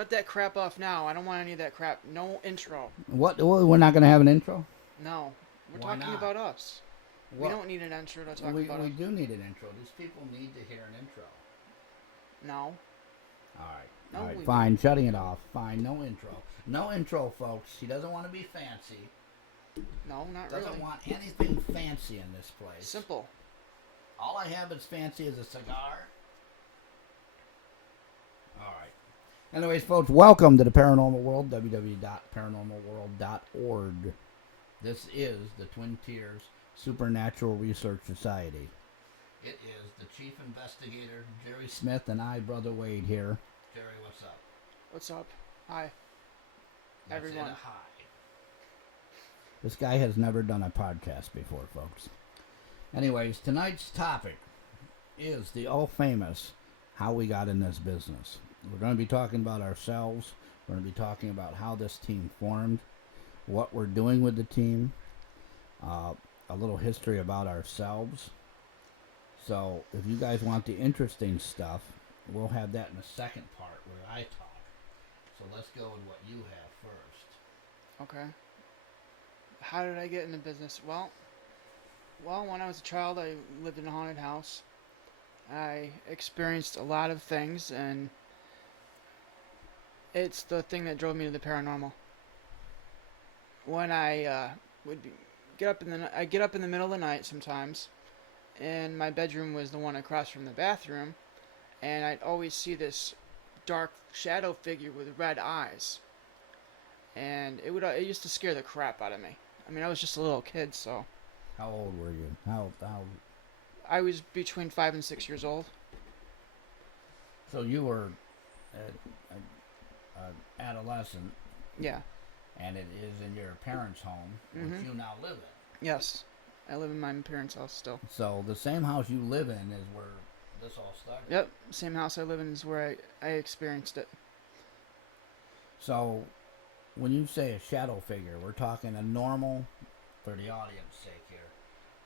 Shut that crap off now. I don't want any of that crap. No intro. What? We're not going to have an intro? No. We're Why talking not? about us. We What? don't need an intro to talk about We us. do need an intro. These people need to hear an intro. No. All right. No, All right. we Fine. don't. Shutting it off. Fine. No intro. No intro, folks. He doesn't want to be fancy. No, not Doesn't really. want anything fancy in this place. Simple. All I have that's fancy is a cigar. All right. Anyways, folks, welcome to the Paranormal World, www.paranormalworld.org. This is the Twin Tiers Supernatural Research Society. It is the Chief Investigator, Jerry Smith, and I, Brother Wade, here. Jerry, what's up? What's up? Hi. That's Everyone. it, a hi. This guy has never done a podcast before, folks. Anyways, tonight's topic is the all-famous how we got in this business. We're going to be talking about ourselves. We're going to be talking about how this team formed, what we're doing with the team, a little history about ourselves. So if you guys want the interesting stuff, we'll have that in the second part where I talk. So let's go with what you have first. Okay. How did I get into business? Well, when I was a child, I lived in a haunted house. I experienced a lot of things, and it's the thing that drove me to the paranormal. When I would be, I get up in the middle of the night sometimes, and my bedroom was the one across from the bathroom, and I'd always see this dark shadow figure with red eyes, and it used to scare the crap out of me. I mean, I was just a little kid, so How old were you? How I was between 5 and 6 years old. So you were an adolescent, Yeah. and it is in your parents' home, which Mhm. you now live in. Yes. I live in my parents' house still. So the same house you live in is where this all started. Yep. Same house I live in is where I experienced it. So when you say a shadow figure, we're talking a normal, for the audience sake here,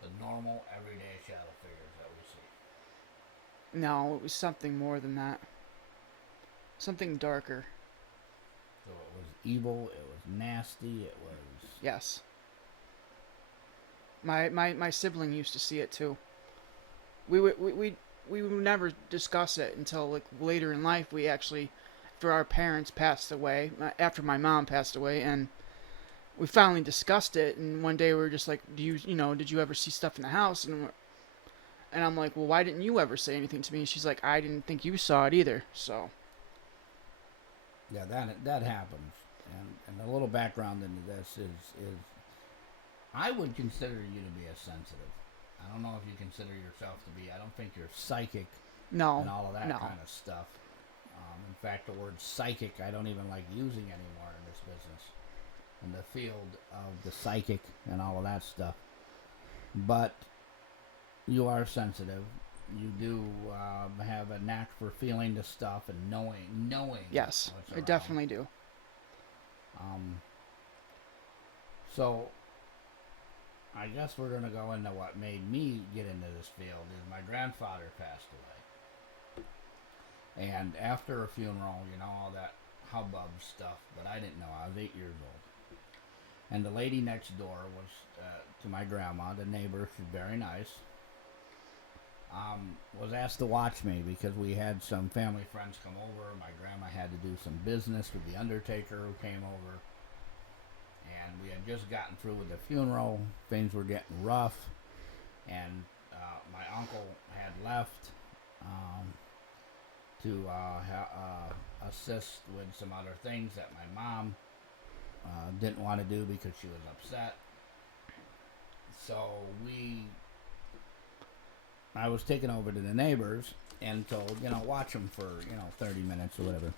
the normal everyday shadow figures that we see. No, it was something more than that. Something darker. So it was evil, it was nasty, it was... Yes. My sibling used to see it too. We would never discuss it until like later in life. We actually, after our parents passed away, after my mom passed away, and we finally discussed it. And one day we were just like, did you ever see stuff in the house? And I'm like, well, why didn't you ever say anything to me? And she's like, I didn't think you saw it either. So. Yeah, that happens. And a little background into this is I would consider you to be a sensitive. I don't know if you consider yourself to be. I don't think you're psychic No. and all of that No. kind of stuff. In fact, the word psychic I don't even like using anymore in this business, in the field of the psychic and all of that stuff. But you are sensitive. You do have a knack for feeling the stuff and knowing. Yes, what's I around. definitely do. So I guess we're going to go into what made me get into this field is my grandfather passed away. And after a funeral, all that hubbub stuff, but I didn't know. I was 8 years old. And the lady next door was, to my grandma, the neighbor, she's very nice, was asked to watch me because we had some family friends come over. My grandma had to do some business with the undertaker who came over. And we had just gotten through with the funeral. Things were getting rough. And my uncle had left to assist with some other things that my mom didn't want to do because she was upset. So I was taken over to the neighbors and told, watch them for, 30 minutes or whatever.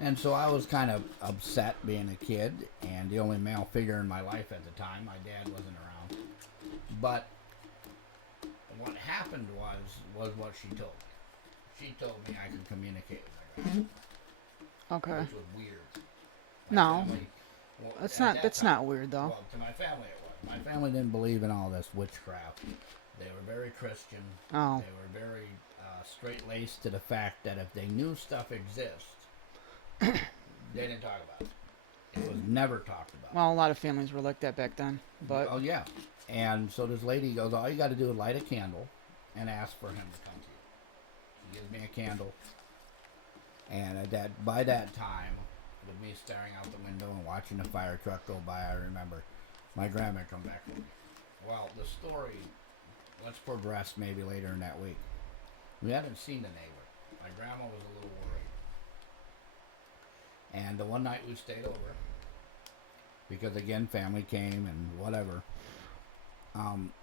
And so I was kind of upset being a kid and the only male figure in my life at the time. My dad wasn't around. But what happened was what she told me. She told me I could communicate with my grandma. Okay. Which was weird. No. Family, That's not weird though. Well, to my family it was. My family didn't believe in all this witchcraft. They were very Christian. Oh. They were very straight-laced to the fact that if they knew stuff exists, They didn't talk about it. It was never talked about. Well, a lot of families were like that back then. But Oh yeah. And so this lady goes, all you got to do is light a candle and ask for him to come to you. She gives me a candle, and by that time, with me staring out the window and watching the fire truck go by, I remember my grandma come back with me. Well, the story, let's progress maybe later in that week. We hadn't seen the neighbor. My grandma was a little worried. And the one night we stayed over, because again, family came and whatever,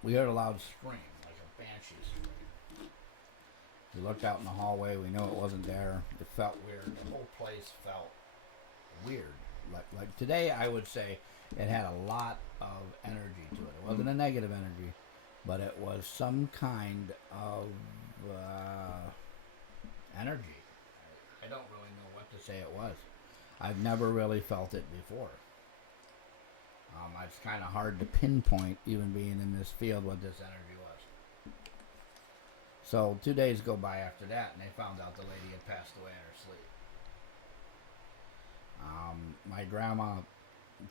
we heard a loud scream, like a banshee scream. We looked out in the hallway, we knew it wasn't there. It felt weird. The whole place felt weird. Like today, I would say it had a lot of energy to it. It wasn't a negative energy, but it was some kind of energy. I don't really know what to say it was. I've never really felt it before. It's kind of hard to pinpoint, even being in this field, what this energy was. So 2 days go by after that, and they found out the lady had passed away in her sleep. My grandma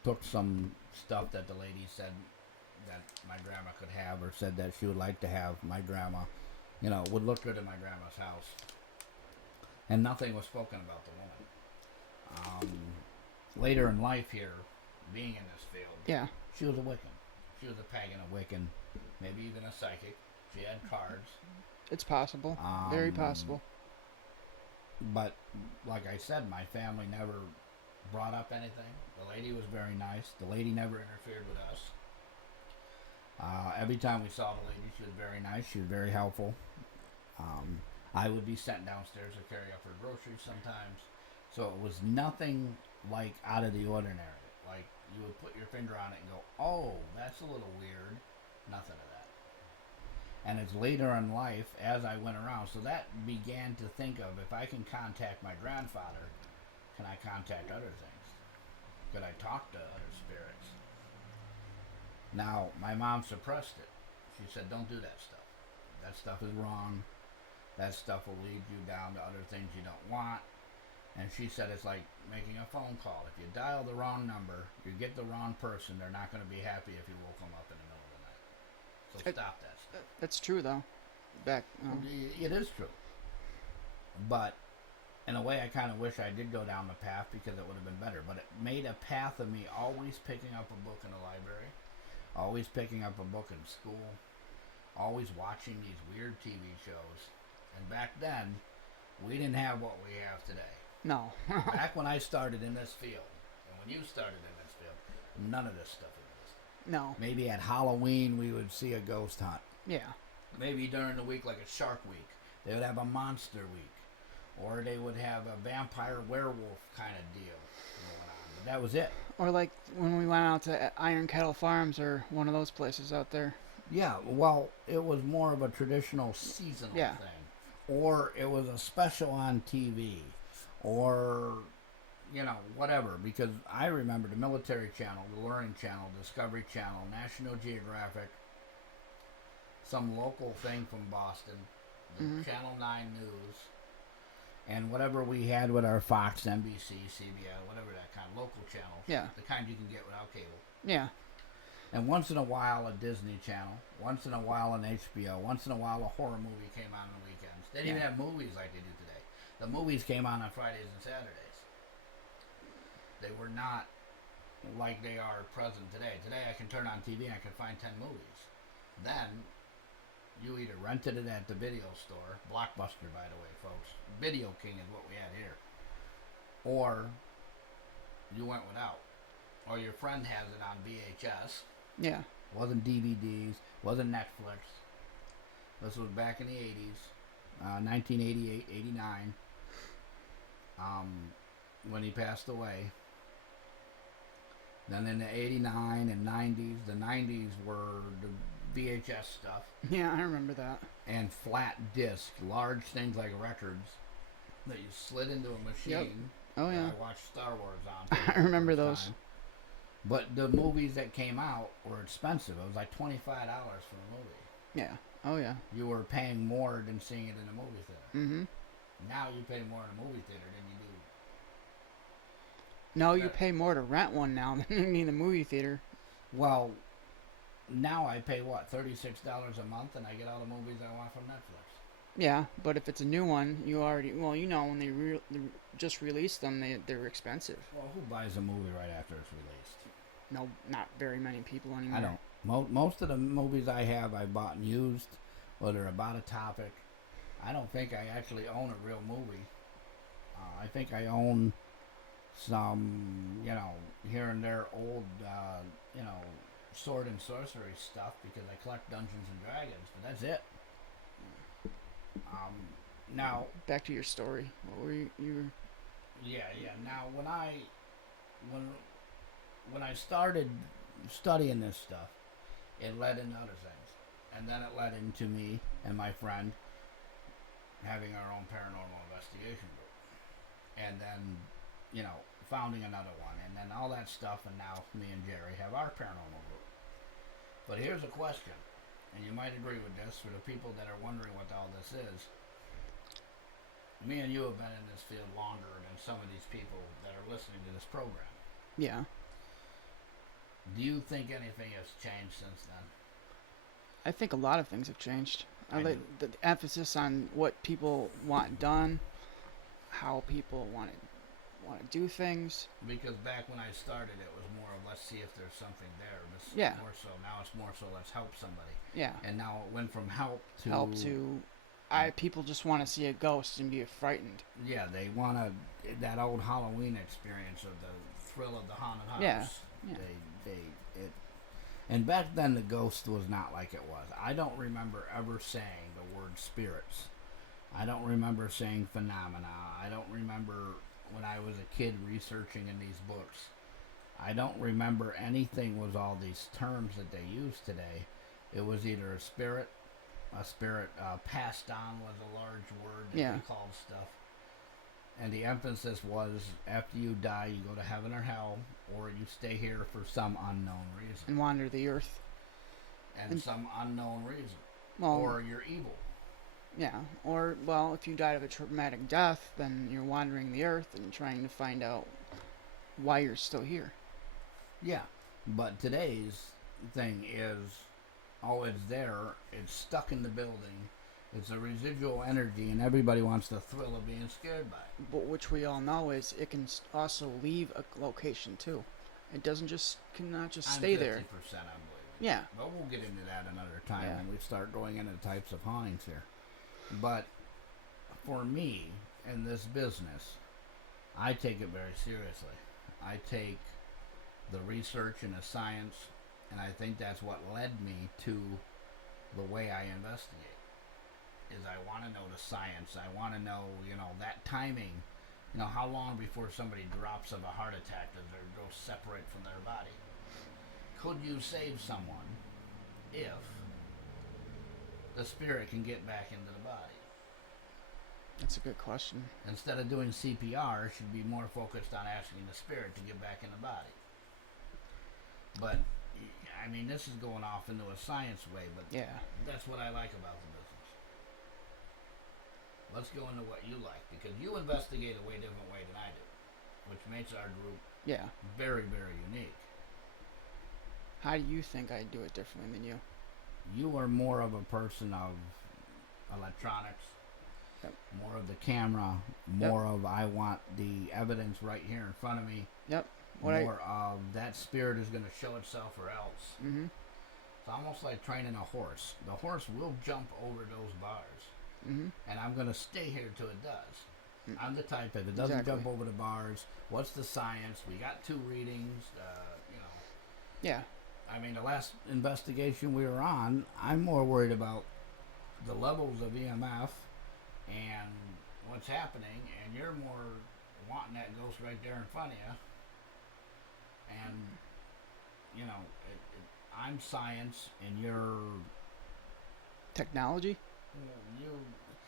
took some stuff that the lady said that my grandma could have, or said that she would like to have. My grandma, would look good in my grandma's house. And nothing was spoken about the woman. Later in life here, being in this field, yeah, she was a Wiccan. She was a pagan, a Wiccan, maybe even a psychic. She had cards. it's possible. Very possible. But like I said, my family never brought up anything. The lady was very nice. The lady never interfered with us. Every time we saw the lady, she was very nice. She was very helpful. I would be sent downstairs to carry up her groceries sometimes. So it was nothing like out of the ordinary. Like you would put your finger on it and go, oh, that's a little weird. Nothing of that. And it's later in life, as I went around, so that began to think of, if I can contact my grandfather, can I contact other things? Could I talk to other spirits? Now, my mom suppressed it. She said, don't do that stuff. That stuff is wrong. That stuff will lead you down to other things you don't want. And she said it's like making a phone call. If you dial the wrong number, you get the wrong person, they're not going to be happy if you woke them up in the middle of the night. So stop that stuff. That's true, though. It is true. But in a way, I kind of wish I did go down the path, because it would have been better. But it made a path of me always picking up a book in the library, always picking up a book in school, always watching these weird TV shows. And back then, we didn't have what we have today. No. Back when I started in this field, and when you started in this field, none of this stuff existed. No. Maybe at Halloween we would see a ghost hunt. Yeah. Maybe during the week, like a Shark Week, they would have a Monster Week. Or they would have a vampire werewolf kind of deal going on. But that was it. Or like when we went out to Iron Kettle Farms or one of those places out there. Yeah, well, it was more of a traditional seasonal thing. Or it was a special on TV. Or, whatever. Because I remember the Military Channel, the Learning Channel, Discovery Channel, National Geographic, some local thing from Boston, the Channel 9 News, and whatever we had with our Fox, NBC, CBS, whatever that kind of local channels. Yeah. The kind you can get without cable. Yeah. And once in a while a Disney Channel, once in a while an HBO, once in a while a horror movie came on the weekends. They didn't even have movies like they do today. The movies came on Fridays and Saturdays. They were not like they are present today. Today I can turn on TV and I can find 10 movies. Then you either rented it at the video store, Blockbuster by the way, folks. Video King is what we had here. Or you went without. Or your friend has it on VHS. Yeah. Wasn't DVDs, wasn't Netflix. This was back in the 80s, 1988, 89, when he passed away. Then in the 89 and 90s, the 90s were the VHS stuff. Yeah, I remember that. And flat disc, large things like records that you slid into a machine. Yep. Oh, yeah. I watched Star Wars on. I remember those. Time. But the movies that came out were expensive. It was like $25 for a movie. Yeah. Oh, yeah. You were paying more than seeing it in a movie theater. Mm-hmm. Now you pay more in a movie theater than you do No, you pay more to rent one now than in the movie theater. Well, now I pay what, $36 a month, and I get all the movies I want from Netflix. Yeah, but if it's a new one, you already when they just released them, they're expensive. Well, who buys a movie right after it's released? No, not very many people anymore. I don't. Most of the movies I have, I bought and used, or they're about a topic. I don't think I actually own a real movie. I think I own some, here and there old, sword and sorcery stuff because I collect Dungeons and Dragons, but that's it. Now, back to your story. What were you? Yeah. Now, when I started studying this stuff, it led into other things, and then it led into me and my friend having our own paranormal investigation group, and then founding another one, and then all that stuff, and now me and Jerry have our paranormal group. But here's a question, and you might agree with this for the people that are wondering what all this is. Me and you have been in this field longer than some of these people that are listening to this program. Yeah. Do you think anything has changed since then? I think a lot of things have changed. I like the emphasis on what people want done, how people want to do things. Because back when I started, it was more of let's see if there's something there. More so now it's more so let's help somebody. Yeah. And now it went from help to people just want to see a ghost and be frightened. Yeah, they want that old Halloween experience of the thrill of the haunted house. Yeah. And back then the ghost was not like it was. I don't remember ever saying the word spirits. I don't remember saying phenomena. I don't remember when I was a kid researching in these books. I don't remember anything with all these terms that they use today. It was either a spirit passed on was a large word that they called stuff. And the emphasis was after you die, you go to heaven or hell, or you stay here for some unknown reason. And wander the earth. And some unknown reason. Well, or you're evil. Yeah. Or, if you died of a traumatic death, then you're wandering the earth and trying to find out why you're still here. Yeah. But today's thing is, it's there, it's stuck in the building. It's a residual energy, and everybody wants the thrill of being scared by it. But which we all know is it can also leave a location too. It cannot just stay there. 50% I'm believing. Yeah. But we'll get into that another time when we start going into types of hauntings here. But for me in this business, I take it very seriously. I take the research and the science, and I think that's what led me to the way I investigate. Is I want to know the science. I want to know, that timing. How long before somebody drops of a heart attack does they go separate from their body? Could you save someone if the spirit can get back into the body? That's a good question. Instead of doing CPR, it should be more focused on asking the spirit to get back in the body. But, this is going off into a science way, but that's what I like about the business. Let's go into what you like, because you investigate a way different way than I do, which makes our group very, very unique. How do you think I do it differently than you? You are more of a person of electronics, more of the camera, more of I want the evidence right here in front of me. Yep. More of that spirit is going to show itself or else. Mm-hmm. It's almost like training a horse. The horse will jump over those bars. Mm-hmm. And I'm going to stay here till it does. I'm the type that if it doesn't jump over the bars, what's the science? We got 2 readings, Yeah. The last investigation we were on, I'm more worried about the levels of EMF and what's happening, and you're more wanting that ghost right there in front of you. And, I'm science, and you're... Technology?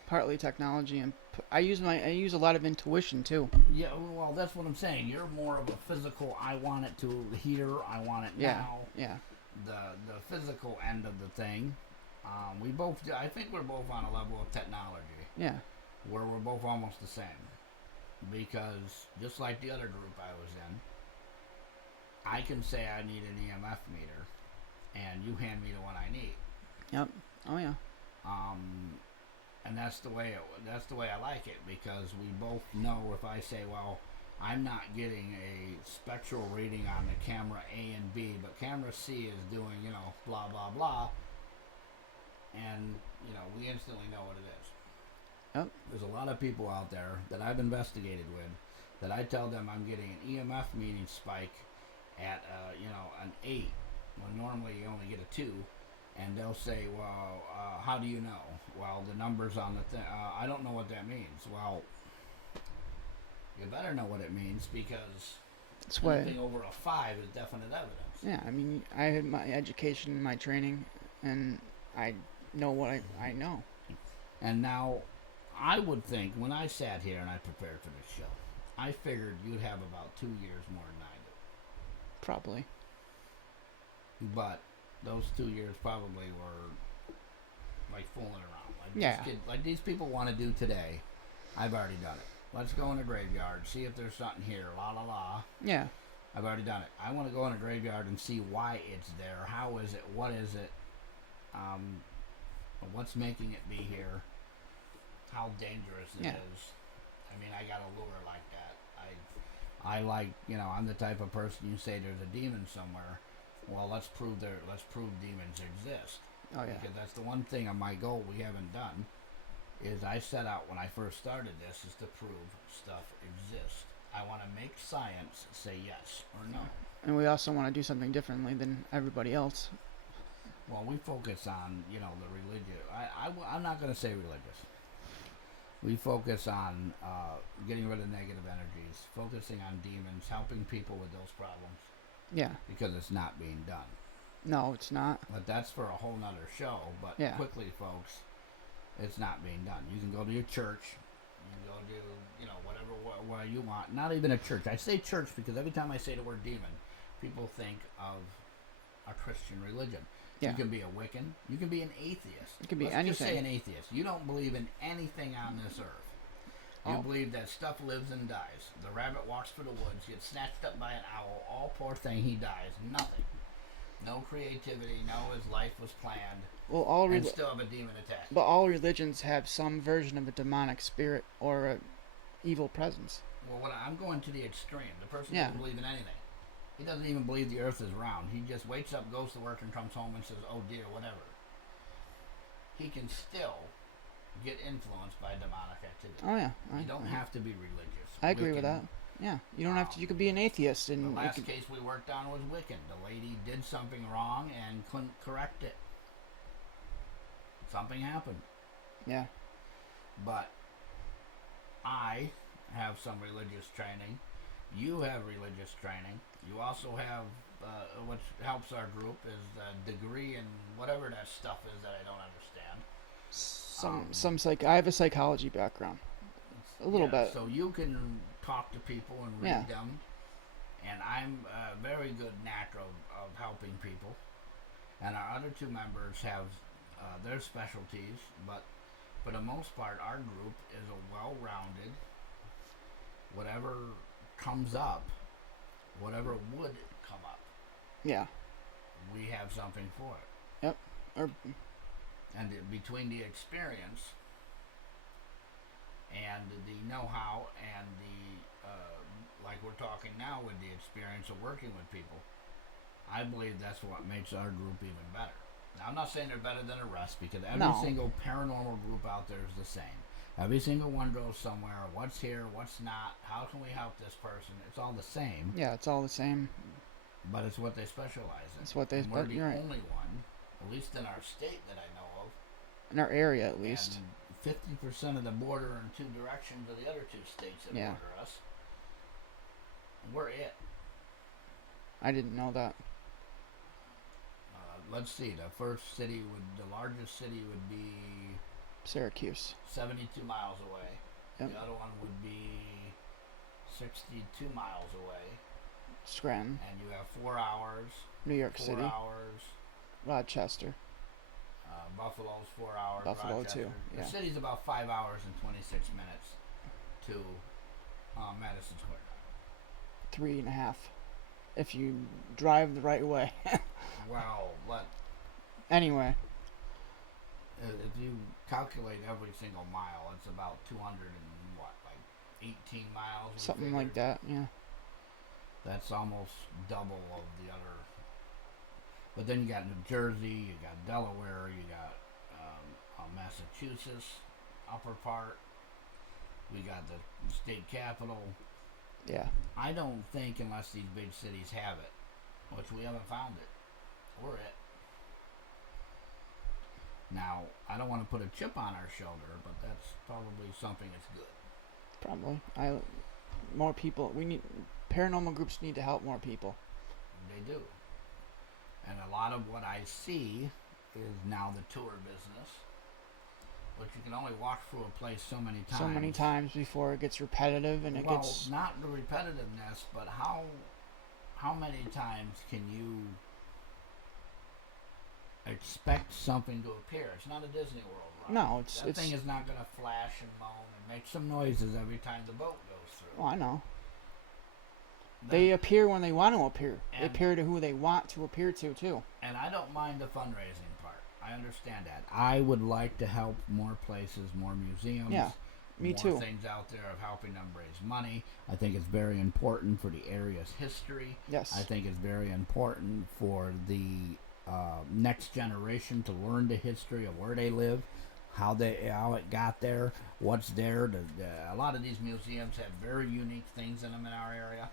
Partly technology, and I use a lot of intuition too. Yeah, well, that's what I'm saying. You're more of a physical. I want it to here. I want it now. Yeah. The physical end of the thing. We both. I think we're both on a level of technology. Yeah. Where we're both almost the same. because just like the other group I was in, I can say I need an EMF meter, and you hand me the one I need. Yep. Oh yeah. And that's the way I like it, because we both know if I say, well, I'm not getting a spectral reading on the camera A and B, but camera C is doing, blah blah blah, and we instantly know what it is. Yep. There's a lot of people out there that I've investigated with that I tell them I'm getting an EMF meter spike at an 8 when normally you only get a 2. And they'll say, well, how do you know? Well, the numbers on the thing, I don't know what that means. Well, you better know what it means, because anything over a 5 is definite evidence. Yeah, I mean, I had my education, my training, and I know what I know. And now, I would think, when I sat here and I prepared for this show, I figured you'd have about 2 years more than I do. Probably. But those 2 years probably were like fooling around. Like these people want to do today, I've already done it. Let's go in a graveyard, see if there's something here, la la la. Yeah. I've already done it. I want to go in a graveyard and see why it's there, how is it, what is it, what's making it be here, how dangerous it is. I mean, I got a lure like that. I like, I'm the type of person, you say there's a demon somewhere. Well, let's prove demons exist. Oh yeah. Because that's the one thing on my goal we haven't done, is I set out when I first started this is to prove stuff exists. I want to make science say yes or no. And we also want to do something differently than everybody else. Well, we focus on, the religious. I'm not going to say religious. We focus on getting rid of negative energies, focusing on demons, helping people with those problems. Yeah. Because it's not being done. No, it's not. But that's for a whole nother show. But quickly, folks, it's not being done. You can go to your church. You can go do, whatever you want. Not even a church. I say church because every time I say the word demon, people think of a Christian religion. Yeah. You can be a Wiccan. You can be an atheist. It can be Let's anything. Just say an atheist. You don't believe in anything on this earth. You believe that stuff lives and dies. The rabbit walks through the woods, gets snatched up by an owl. All poor thing, he dies. Nothing. No creativity. No, his life was planned. Well, and still have a demon attack. But all religions have some version of a demonic spirit or a evil presence. Well, I'm going to the extreme. The person doesn't believe in anything. He doesn't even believe the earth is round. He just wakes up, goes to work, and comes home and says, oh dear, whatever. He can still get influenced by demonic activity. Oh yeah. You don't have to be religious. I agree with that. Yeah, you don't have to. You could be an atheist, and the last case we worked on was Wiccan. The lady did something wrong and couldn't correct it. Something happened. Yeah. But I have some religious training. You have religious training. You also have what helps our group is a degree in whatever that stuff is that I don't understand. I have a psychology background. A little bit. So you can talk to people and read them. And I'm a very good knack of helping people. And our other two members have their specialties, but for the most part, our group is a well-rounded, whatever comes up, whatever would come up. Yeah. We have something for it. Yep. And between the experience and the know-how and the, like we're talking now with the experience of working with people, I believe that's what makes our group even better. Now, I'm not saying they're better than the rest, because every single paranormal group out there is the same. Every single one goes somewhere. What's here? What's not? How can we help this person? It's all the same. Yeah, it's all the same. But it's what they specialize in. It's what they. We're the only one, at least in our state that I know of. In our area, at least. And 50% of the border in two directions of the other two states that border us. We're it. I didn't know that. Let's see. The largest city would be Syracuse. 72 miles away. Yep. The other one would be 62 miles away. Scranton. And you have 4 hours. New York 4 City. hours. Rochester. Buffalo's 4 hours. Buffalo Rochester. too. Yeah. The city's about 5 hours and 26 minutes to Madison Square Garden. 3.5. If you drive the right way. Well, Anyway, if you calculate every single mile, it's about 18 miles. something like that, yeah. That's almost double of the other. But then you got New Jersey, you got Delaware, you got Massachusetts, upper part. We got the state capital. Yeah. I don't think unless these big cities have it, which we haven't found it, we're it. Now, I don't want to put a chip on our shoulder, but that's probably something that's good. Probably. More people. Paranormal groups need to help more people. They do. And a lot of what I see is now the tour business, which you can only walk through a place so many times. So many times before it gets repetitive and it gets... Well, not the repetitiveness, but how many times can you expect something to appear? It's not a Disney World ride. No, that thing is not going to flash and moan and make some noises every time the boat goes through. Oh, I know. They appear when they want to appear. They appear to who they want to appear to, too. And I don't mind the fundraising part. I understand that. I would like to help more places, more museums. Yeah, me too. More things out there of helping them raise money. I think it's very important for the area's history. Yes. I think it's very important for the next generation to learn the history of where they live, how it got there, what's there. A lot of these museums have very unique things in them in our area.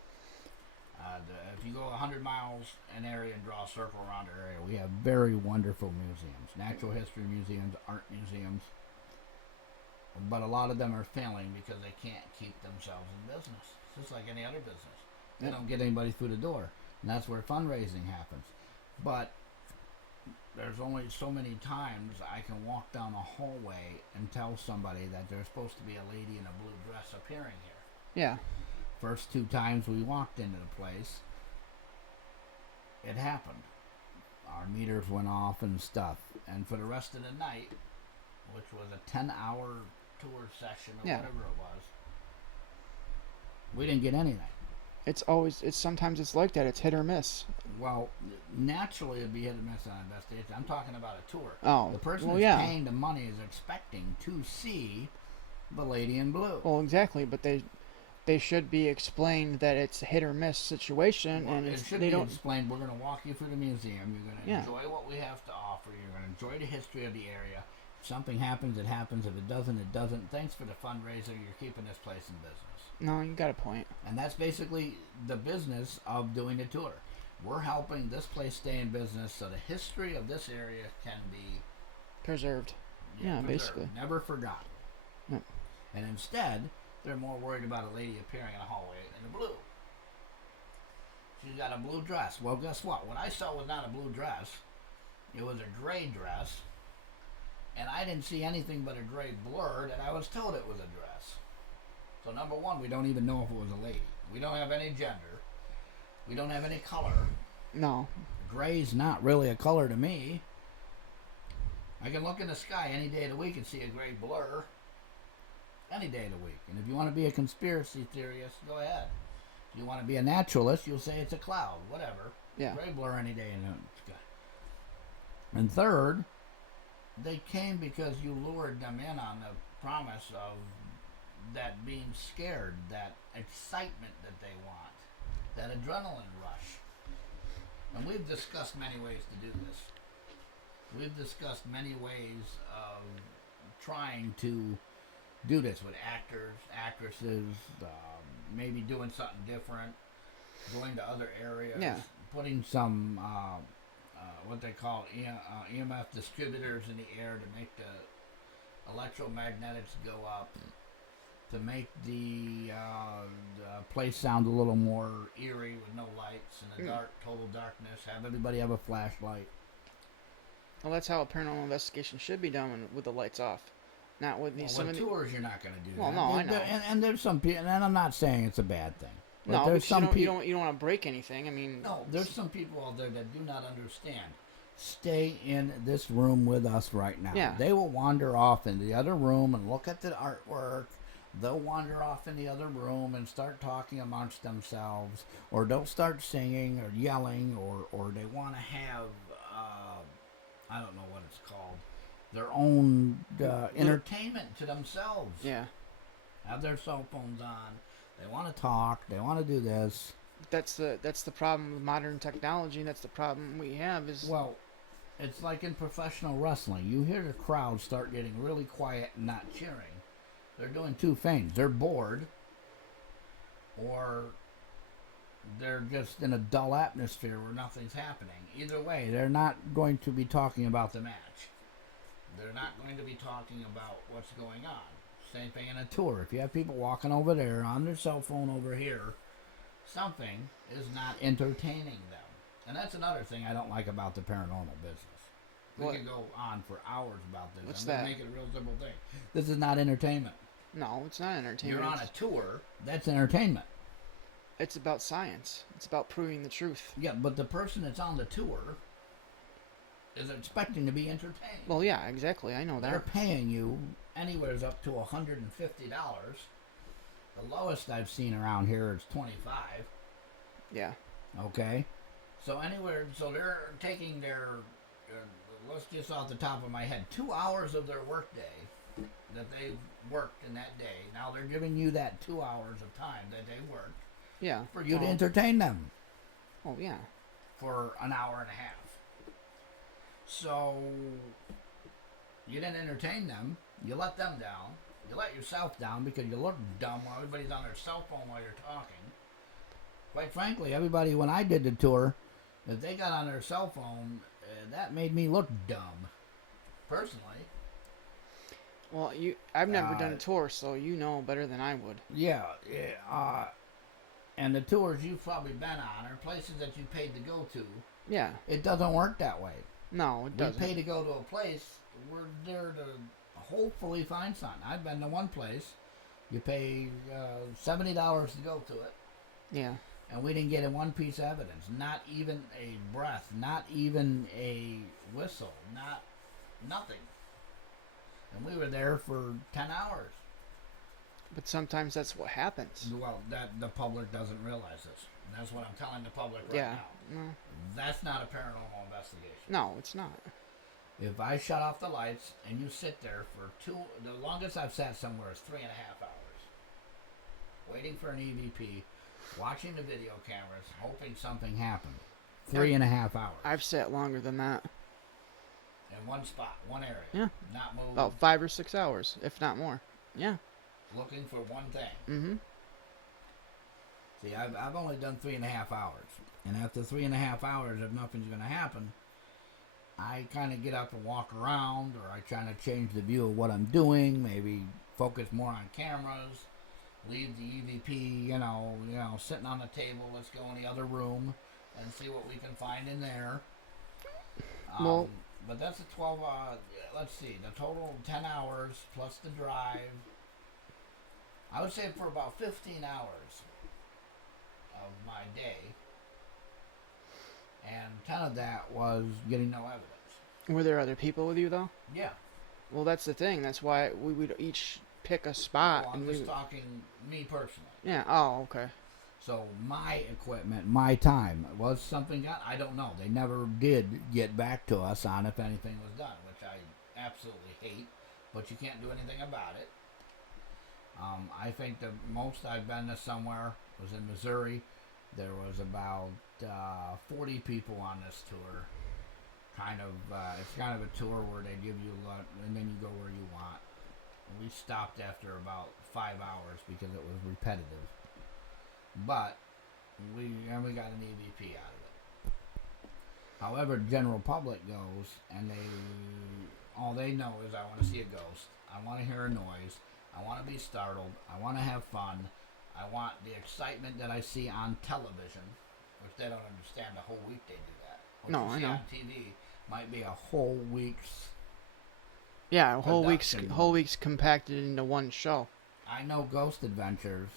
If you go 100 miles an area and draw a circle around our area, we have very wonderful museums. Natural history museums, art museums. But a lot of them are failing because they can't keep themselves in business. It's just like any other business. They don't get anybody through the door. And that's where fundraising happens. But there's only so many times I can walk down a hallway and tell somebody that there's supposed to be a lady in a blue dress appearing here. Yeah. First 2 times we walked into the place, it happened. Our meters went off and stuff. And for the rest of the night, which was a 10-hour tour session or whatever it was, we didn't get anything. Sometimes it's like that. It's hit or miss. Well, naturally it'd be hit or miss on investigation. I'm talking about a tour. Oh, the person who's paying the money is expecting to see the lady in blue. Well, exactly, but they should be explained that it's a hit or miss situation, and it should be explained. We're going to walk you through the museum. You're going to enjoy what we have to offer. You're going to enjoy the history of the area. If something happens, it happens. If it doesn't, it doesn't. Thanks for the fundraiser. You're keeping this place in business. No, you got a point. And that's basically the business of doing a tour. We're helping this place stay in business so the history of this area can be preserved. Yeah, basically. Never forgotten. No. And instead, they're more worried about a lady appearing in a hallway in a blue. She's got a blue dress. Well, guess what? What I saw was not a blue dress. It was a gray dress. And I didn't see anything but a gray blur that I was told it was a dress. So number one, we don't even know if it was a lady. We don't have any gender. We don't have any color. No. Gray's not really a color to me. I can look in the sky any day of the week and see a gray blur. Any day of the week. And if you want to be a conspiracy theorist, go ahead. If you want to be a naturalist, you'll say it's a cloud. Whatever. Yeah. Gray blur any day in the sky. And third, they came because you lured them in on the promise of that being scared, that excitement that they want, that adrenaline rush. And we've discussed many ways to do this. We've discussed many ways of trying to do this with actors, actresses, maybe doing something different, going to other areas, putting some what they call EMF distributors in the air to make the electromagnetics go up, to make the place sound a little more eerie with no lights and the dark, total darkness. Have everybody have a flashlight. Well, that's how a paranormal investigation should be done with the lights off. Not with these. With tours, you're not going to do that. Well, no, I know. And there's some people, and I'm not saying it's a bad thing. But No, there's because you don't want to break anything. I mean, no, there's some people out there that do not understand. Stay in this room with us right now. Yeah. They will wander off into the other room and look at the artwork they'll wander off in the other room and start talking amongst themselves, or they'll start singing or yelling, or they want to have, I don't know what it's called, their own entertainment to themselves. Yeah. Have their cell phones on. They want to talk. They want to do this. That's the problem with modern technology. That's the problem we have is... Well, it's like in professional wrestling. You hear the crowd start getting really quiet and not cheering. They're doing two things. They're bored, or they're just in a dull atmosphere where nothing's happening. Either way, they're not going to be talking about the match. They're not going to be talking about what's going on. Same thing in a tour. If you have people walking over there on their cell phone over here, something is not entertaining them. And that's another thing I don't like about the paranormal business. We What? could go on for hours about this. What's I'm gonna that? make it a real simple thing. This is not entertainment. No, it's not entertainment. You're on a tour. That's entertainment. It's about science. It's about proving the truth. Yeah, but the person that's on the tour is expecting to be entertained. Well, yeah, exactly. I know They're that. paying you anywhere up to $150. The lowest I've seen around here is $25. Yeah. Okay, so they're taking their, let's just off the top of my head, 2 hours of their workday that they worked in that day. Now they're giving you that 2 hours of time that they worked Yeah. for you to Well, entertain them Oh, yeah. for an hour and a half. So you didn't entertain them. You let them down. You let yourself down because you look dumb while everybody's on their cell phone while you're talking. Quite frankly, everybody, when I did the tour, if they got on their cell phone, that made me look dumb. Personally. Well, I've never done a tour, so you know better than I would. Yeah. And the tours you've probably been on are places that you paid to go to. Yeah. It doesn't work that way. No, it We doesn't. pay to go to a place. We're there to hopefully find something. I've been to one place. You pay $70 to go to it. Yeah. And we didn't get one piece of evidence. Not even a breath. Not even a whistle. Nothing. And we were there for 10 hours. But sometimes that's what happens. Well, that the public doesn't realize this. And that's what I'm telling the public right Yeah. now. No. That's not a paranormal investigation. No, it's not. If I shut off the lights and you sit there for the longest I've sat somewhere is 3.5 hours. Waiting for an EVP, watching the video cameras, hoping something happened. 3.5 hours. I've sat longer than that. In one spot, one area. Yeah. Not moving. About 5 or 6 hours, if not more. Yeah. Looking for one thing. Mm-hmm. See, I've only done 3.5 hours. And after 3.5 hours, if nothing's going to happen, I kind of get up and walk around, or I try to change the view of what I'm doing, maybe focus more on cameras, leave the EVP, sitting on the table, let's go in the other room and see what we can find in there. Well, but that's a 12, let's see, the total 10 hours plus the drive. I would say for about 15 hours of my day, and 10 of that was getting no evidence. were there other people with you, though? Yeah. Well, that's the thing. That's why we would each pick a spot. Well, I'm just talking me personally. Yeah. Oh, okay. So my equipment, my time, was something got, I don't know. They never did get back to us on if anything was done, which I absolutely hate, but you can't do anything about it. I think the most I've been to somewhere was in Missouri. There was about 40 people on this tour. It's kind of a tour where they give you a lot, and then you go where you want. We stopped after about 5 hours because it was repetitive. But we got an EVP out of it. However, general public goes, and all they know is I want to see a ghost. I want to hear a noise. I want to be startled. I want to have fun. I want the excitement that I see on television, which they don't understand. The whole week they do that. What No, you I see know. on TV might be a whole week's. Yeah, whole Production. week's compacted into one show. I know Ghost Adventures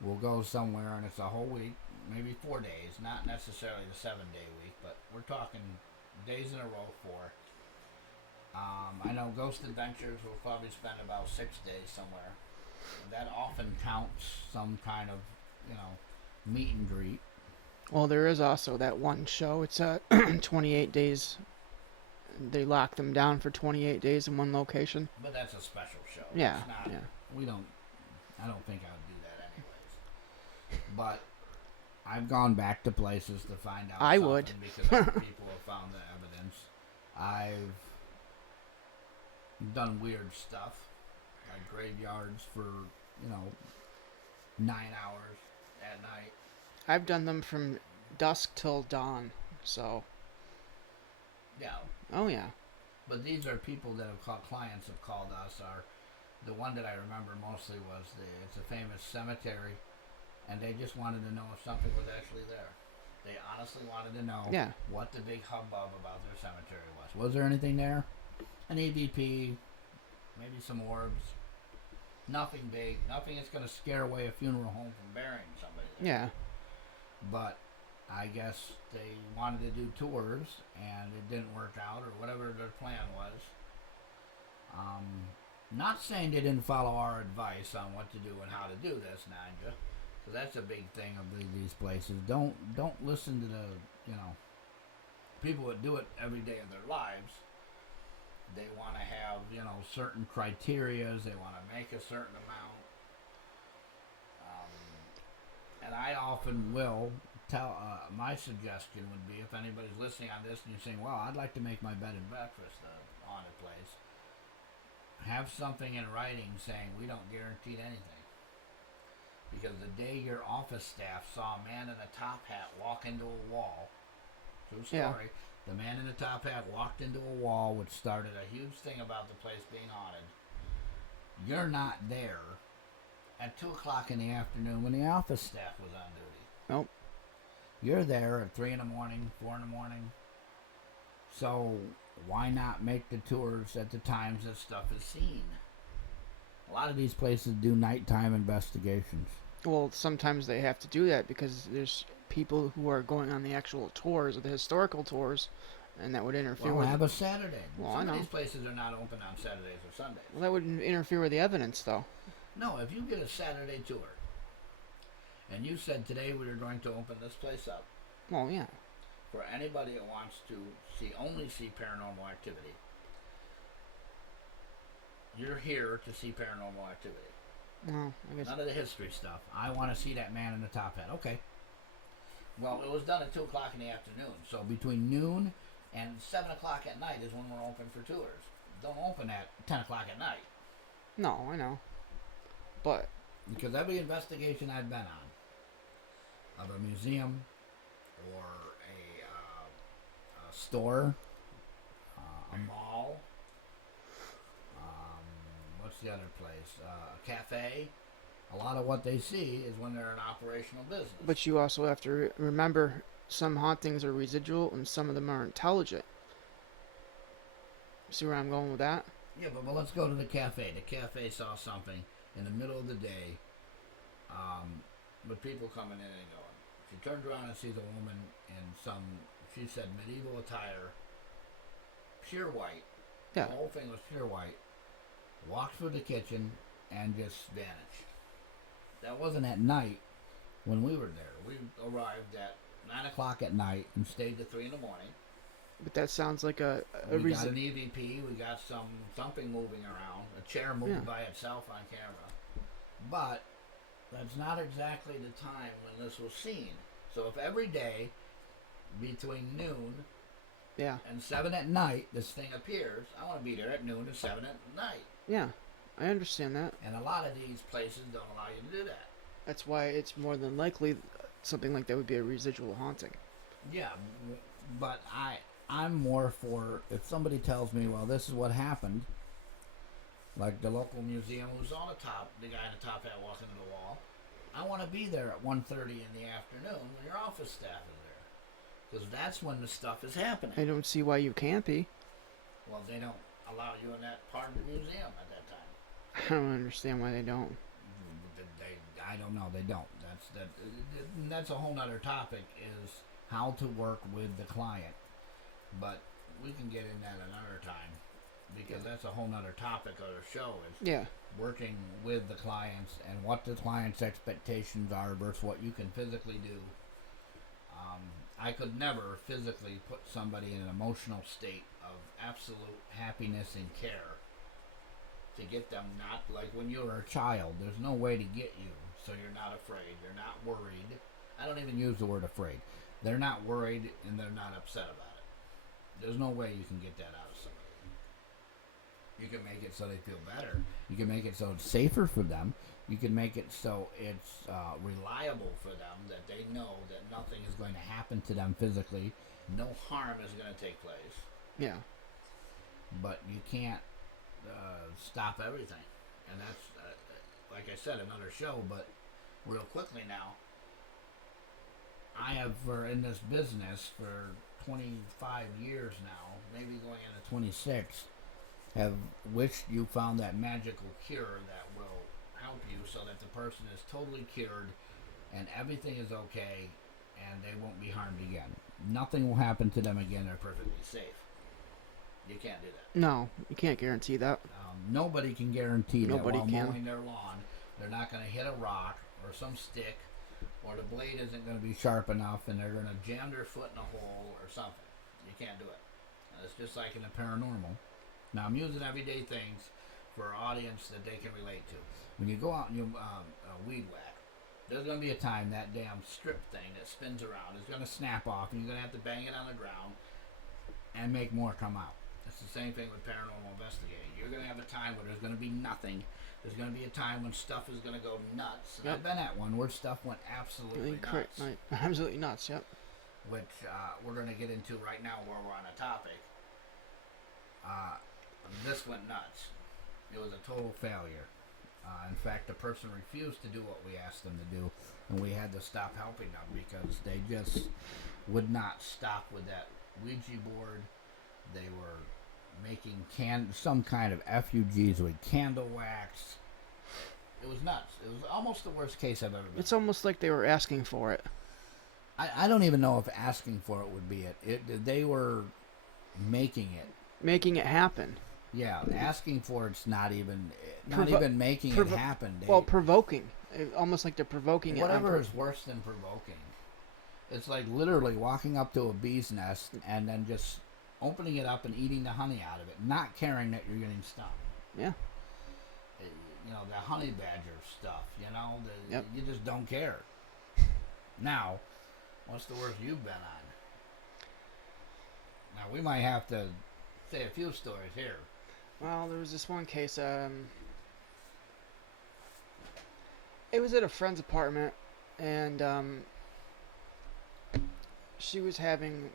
will go somewhere and it's a whole week, maybe 4 days, not necessarily the 7-day week, but we're talking days in a row for. I know Ghost Adventures will probably spend about 6 days somewhere. that often counts some kind of, you know, meet and greet. Well, there is also that one show. It's 28 days. They lock them down for 28 days in one location. But that's a special show. Yeah, It's not. yeah. We don't. I don't think I would do that anyways. But I've gone back to places to find out. I something would. Because other people have found the evidence. I've done weird stuff, like graveyards for 9 hours at night. I've done them from dusk till dawn. So, Yeah. oh yeah. But these are people that have called, clients have called us. Are the one that I remember mostly was it's a famous cemetery, and they just wanted to know if something was actually there. They honestly wanted to know what the big hubbub about their cemetery was. Was there anything there? An EVP, maybe some orbs. Nothing big. Nothing that's going to scare away a funeral home from burying somebody there. Yeah. But I guess they wanted to do tours, and it didn't work out, or whatever their plan was. Not saying they didn't follow our advice on what to do and how to do this, Nanja, because that's a big thing of these places. Don't listen to the people that do it every day of their lives. They want to have certain criterias. They want to make a certain amount, and I often will tell. My suggestion would be, if anybody's listening on this and you're saying, "Well, I'd like to make my bed and breakfast a haunted place," have something in writing saying we don't guarantee anything. Because the day your office staff saw a man in a top hat walk into a wall, true story, the man in the top hat walked into a wall, which started a huge thing about the place being haunted. You're not there at 2 o'clock in the afternoon when the office staff was on duty. Nope. You're there at 3 in the morning, 4 in the morning. So why not make the tours at the times that stuff is seen? A lot of these places do nighttime investigations. Well, sometimes they have to do that because there's people who are going on the actual tours, or the historical tours, and that would interfere with... have a Saturday. Well, Some I know. of these places are not open on Saturdays or Sundays. Well, that would interfere with the evidence, though. No, if you get a Saturday tour, and you said today we are going to open this place up, Well, yeah. for anybody that wants to only see paranormal activity, you're here to see paranormal activity. Well, I guess... None of the history stuff. I want to see that man in the top hat. Okay. Well, it was done at 2 o'clock in the afternoon. So between noon and 7 o'clock at night is when we're open for tours. Don't open at 10 o'clock at night. No, I know. But... Because every investigation I've been on of a museum or a store, a mall, what's the other place? A cafe. A lot of what they see is when they're in operational business. But you also have to remember, some hauntings are residual and some of them are intelligent. See where I'm going with that? Yeah, but let's go to the cafe. The cafe saw something in the middle of the day, with people coming in and going. She turned around and sees a woman in some, she said, medieval attire, pure white. Yeah. The whole thing was pure white. Walked through the kitchen and just vanished. That wasn't at night when we were there. We arrived at 9 o'clock at night and stayed to 3 in the morning. But that sounds like a We got reason. an EVP. We got something moving around. A chair moving by itself on camera. But that's not exactly the time when this was seen. So if every day between noon and 7 at night this thing appears, I want to be there at noon and 7 at night. Yeah, I understand that. And a lot of these places don't allow you to do that. That's why it's more than likely something like that would be a residual haunting. Yeah, but I'm more for, if somebody tells me, well, this is what happened, like the local museum who's on the top, the guy in the top hat walking to the wall, I want to be there at 1:30 in the afternoon when your office staff is there. Because that's when the stuff is happening. I don't see why you can't be. Well, they don't allow you in that part of the museum at that time. I don't understand why they don't. I don't know, they don't. That's a whole nother topic, is how to work with the client. But we can get in that another time. because that's a whole nother topic of the show. Is Yeah. working with the clients and what the client's expectations are versus what you can physically do. I could never physically put somebody in an emotional state of absolute happiness and care to get them not like when you were a child. There's no way to get you, so you're not afraid. You're not worried. I don't even use the word afraid. They're not worried and they're not upset about it. There's no way you can get that out of somebody. You can make it so they feel better. You can make it so it's safer for them. You can make it so it's reliable for them, that they know that nothing is going to happen to them physically. No harm is going to take place. Yeah. But you can't stop everything. And that's, like I said, another show. But real quickly now, I have, in this business for 25 years now, maybe going into 26, have wished you found that magical cure that will help you so that the person is totally cured and everything is okay and they won't be harmed again. Nothing will happen to them again. They're perfectly safe. You can't do that. No, you can't guarantee that. Nobody can guarantee Nobody that while can. mowing their lawn, they're not going to hit a rock or some stick, or the blade isn't going to be sharp enough and they're going to jam their foot in a hole or something. You can't do it. And it's just like in the paranormal. Now, I'm using everyday things for an audience that they can relate to. When you go out and you weed whack, there's going to be a time that damn strip thing that spins around is going to snap off and you're going to have to bang it on the ground and make more come out. It's the same thing with paranormal investigating. You're going to have a time where there's going to be nothing. There's going to be a time when stuff is going to go nuts. And Yep. I've been at one where stuff went absolutely nuts. Absolutely nuts, yep. Which we're going to get into right now while we're on a topic. This went nuts. It was a total failure. In fact, the person refused to do what we asked them to do, and we had to stop helping them because they just would not stop with that Ouija board. They were making some kind of effigies with candle wax. It was nuts. It was almost the worst case I've ever been. It's almost like they were asking for it. I don't even know if asking for it would be it. They were making it. Making it happen. Yeah, asking for it's not even making it happen. Provoking. Almost like they're provoking whatever it. is worse than provoking. It's like literally walking up to a bee's nest and then just opening it up and eating the honey out of it, not caring that you're getting stung. Yeah. You know, the honey badger stuff, you know, Yep. You just don't care. Now, what's the worst you've been on? Now, we might have to say a few stories here. Well, there was this one case, it was at a friend's apartment, and she was having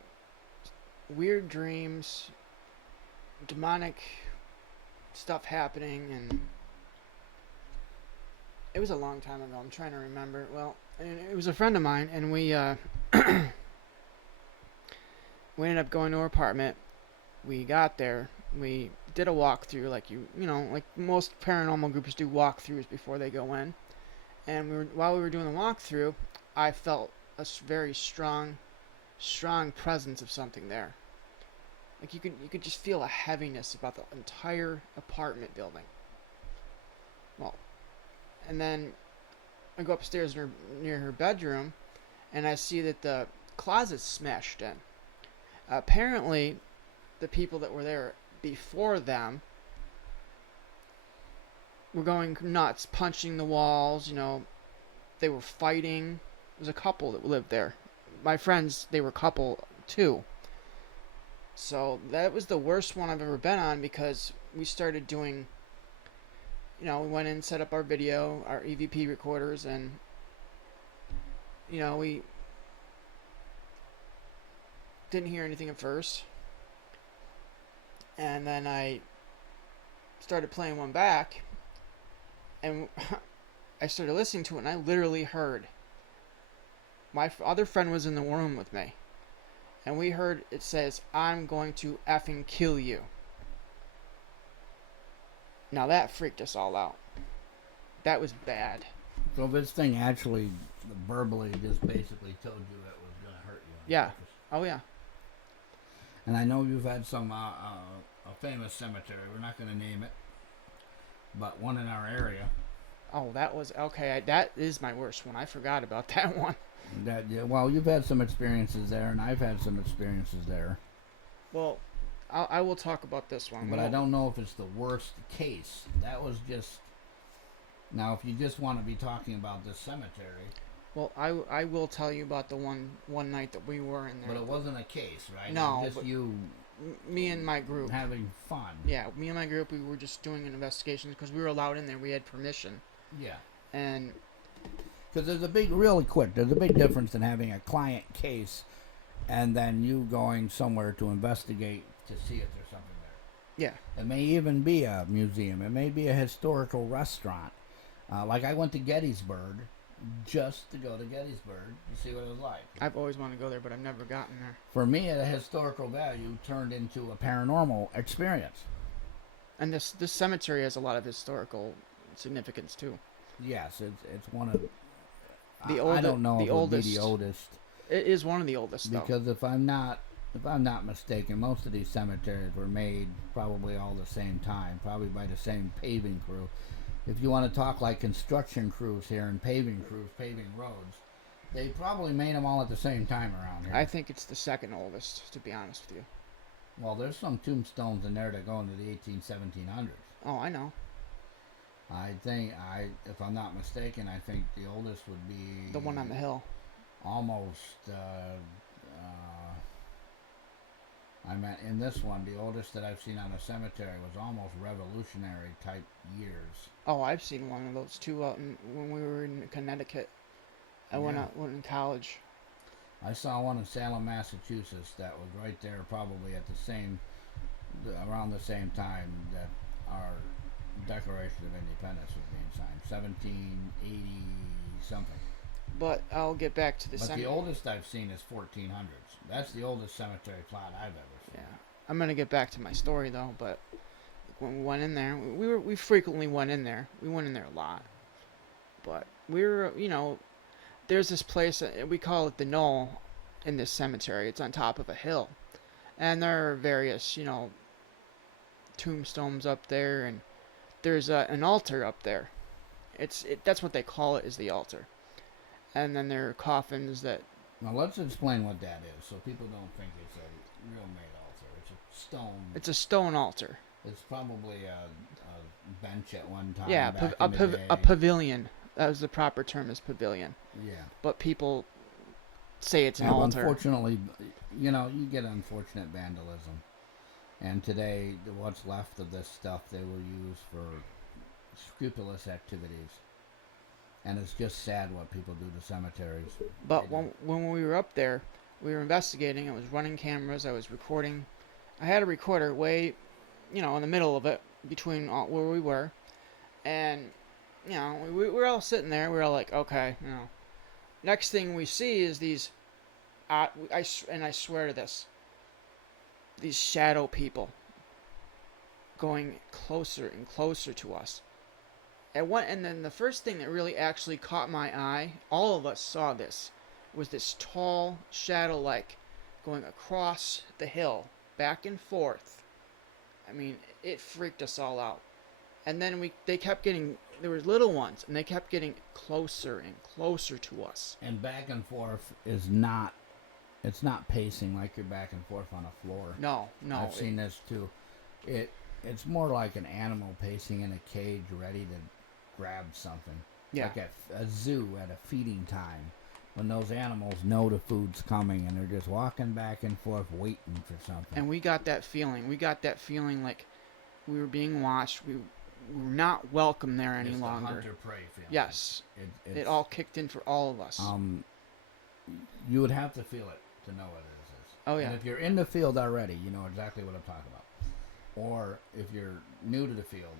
weird dreams, demonic stuff happening, and it was a long time ago. I'm trying to remember. Well, and it was a friend of mine, and we we ended up going to her apartment. We got there. We did a walkthrough, like like most paranormal groups do walkthroughs before they go in. And while we were doing the walkthrough, I felt a very strong presence of something there. Like you could just feel a heaviness about the entire apartment building. Well, and then I go upstairs near her bedroom, and I see that the closet's smashed in. Apparently, the people that were there before them were going nuts, punching the walls. They were fighting. There was a couple that lived there. My friends, they were a couple too. So that was the worst one I've ever been on, because we started doing, we went in, set up our video, our EVP recorders, and we didn't hear anything at first. And then I started playing one back, and I started listening to it, and I literally heard. My other friend was in the room with me, and we heard it says, "I'm going to effing kill you." Now that freaked us all out. That was bad. So this thing actually verbally just basically told you it was going to hurt you. Yeah. Oh, yeah. And I know you've had some a famous cemetery. We're not going to name it, but one in our area. Oh, that was okay. That is my worst one. I forgot about that one. That well, you've had some experiences there, and I've had some experiences there. Well, I will talk about this one. But I don't know if it's the worst case. That was just. Now, if you just want to be talking about this cemetery. Well, I will tell you about the one night that we were in there. But it wasn't a case, right? No, just you. Me and my group having fun. Yeah, me and my group, we were just doing an investigation because we were allowed in there. We had permission. Yeah. And because really quick, there's a big difference in having a client case and then you going somewhere to investigate to see if there's something there. Yeah. It may even be a museum. It may be a historical restaurant. Like I went to Gettysburg just to go to Gettysburg to see what it was like. I've always wanted to go there, but I've never gotten there. For me, a historical value turned into a paranormal experience. And this cemetery has a lot of historical significance too. Yes, it's one of the oldest. I don't know if it would be the oldest. It is one of the oldest, though. Because if I'm not mistaken, most of these cemeteries were made probably all the same time, probably by the same paving crew. If you want to talk like construction crews here and paving crews, paving roads, they probably made them all at the same time around here. I think it's the second oldest, to be honest with you. Well, there's some tombstones in there that go into the 1700s. Oh, I know. If I'm not mistaken, I think the oldest would be the one on the hill. Almost. I meant in this one, the oldest that I've seen on a cemetery was almost revolutionary type years. Oh, I've seen one of those too when we were in Connecticut. I went in college. I saw one in Salem, Massachusetts that was right there probably at around the same time that our Declaration of Independence was being signed, 1780 something. But I'll get back to the cemetery. But the oldest I've seen is 1400s. That's the oldest cemetery plot I've ever seen. Yeah, I'm gonna get back to my story though. But when we went in there, we frequently went in there. We went in there a lot. But we were, there's this place we call it the Knoll in this cemetery. It's on top of a hill, and there are various, tombstones up there, and there's an altar up there. That's what they call it, is the altar. And then there are coffins that... Now let's explain what that is, so people don't think it's a real made altar. It's a stone. It's a stone altar. It's probably a bench at one time. Yeah, a pavilion. That was the proper term, is pavilion. Yeah. But people say it's an altar. Unfortunately, you get unfortunate vandalism. And today, what's left of this stuff they will use for scrupulous activities. And it's just sad what people do to cemeteries. But when we were up there, we were investigating. I was running cameras. I was recording. I had a recorder way, in the middle of it, between where we were. And, we were all sitting there. We were all like, okay, Next thing we see is these, I swear to this, these shadow people going closer and closer to us. And then the first thing that really actually caught my eye, all of us saw this, was this tall shadow going across the hill, back and forth. I mean, it freaked us all out. And then they kept getting, there were little ones, and they kept getting closer and closer to us. And back and forth is not, it's not pacing like you're back and forth on a floor. No. I've seen this too. It's more like an animal pacing in a cage ready to grab something. Yeah. Like at a zoo at a feeding time, when those animals know the food's coming and they're just walking back and forth waiting for something. And we got that feeling. Like we were being watched. We were not welcome there any longer. The hunter-prey feeling. Yes. It all kicked in for all of us. You would have to feel it to know what it is. Oh, yeah. And if you're in the field already, you know exactly what I'm talking about. Or if you're new to the field,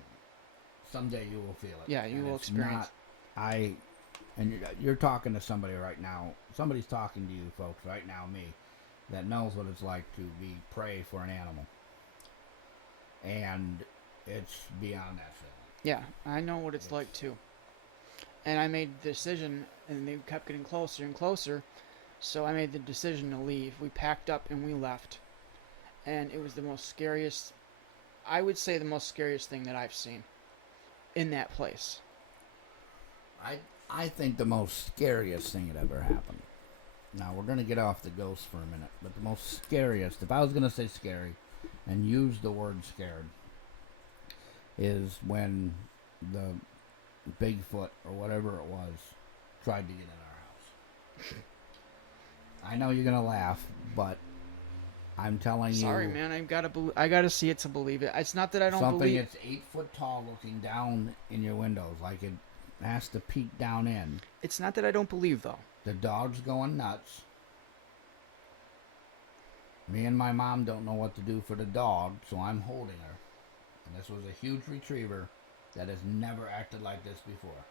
someday you will feel it. Yeah, you will experience. You're talking to somebody right now. Somebody's talking to you, folks, right now, me, that knows what it's like to be prey for an animal. And it's beyond that feeling. Yeah, I know what it's like too. And I made the decision, and they kept getting closer and closer, so I made the decision to leave. We packed up and we left. And it was the most scariest I would say the most scariest thing that I've seen in that place. I think the most scariest thing that ever happened. Now we're gonna get off the ghost for a minute, but the most scariest, if I was gonna say scary, and use the word scared, is when the Bigfoot or whatever it was tried to get in our house. I know you're gonna laugh, but I'm telling Sorry, you, man. I gotta see it to believe it. It's not that I don't something believe. that's 8 foot tall, looking down in your windows, like it has to peek down in. It's not that I don't believe, though. The dog's going nuts. Me and my mom don't know what to do for the dog, so I'm holding her. And this was a huge retriever that has never acted like this before.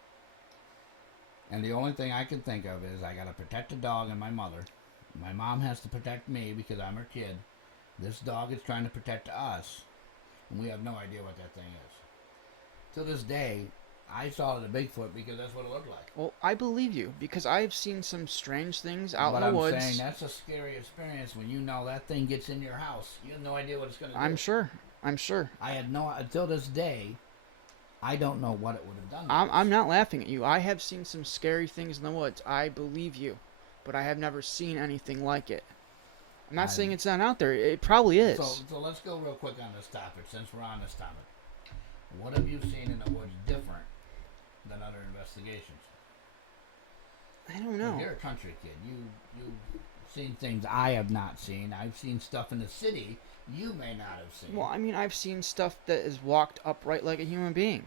And the only thing I can think of is I gotta protect the dog and my mother. My mom has to protect me because I'm her kid. This dog is trying to protect us, and we have no idea what that thing is. To this day, I saw the Bigfoot because that's what it looked like. Well, I believe you because I've seen some strange things out But in the I'm woods. saying that's a scary experience when you know that thing gets in your house. You have no idea what it's going to do. I'm sure. I'm sure. I had no, until this day, I don't know what it would have done. I'm not laughing at you. I have seen some scary things in the woods. I believe you, but I have never seen anything like it. I'm not saying it's not out there. It probably is. So let's go real quick on this topic, since we're on this topic. What have you seen in the woods different than other investigations? I don't know. You're a country kid. You've seen things I have not seen. I've seen stuff in the city you may not have seen. Well, I mean, I've seen stuff that is walked upright like a human being.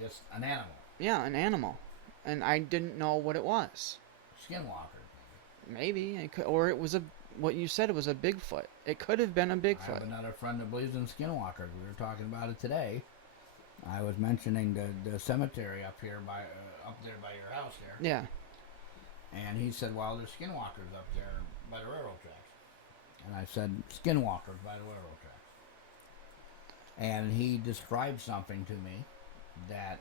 Just an animal. Yeah, an animal, and I didn't know what it was. Skinwalker. Maybe it could, or it was a what you said. It was a Bigfoot. It could have been a I Bigfoot. have another friend that believes in skinwalkers. We were talking about it today. I was mentioning the cemetery up here up there by your house there. Yeah. And he said, well, there's skinwalkers up there by the railroad tracks. And I said, skinwalkers by the railroad tracks. And he described something to me that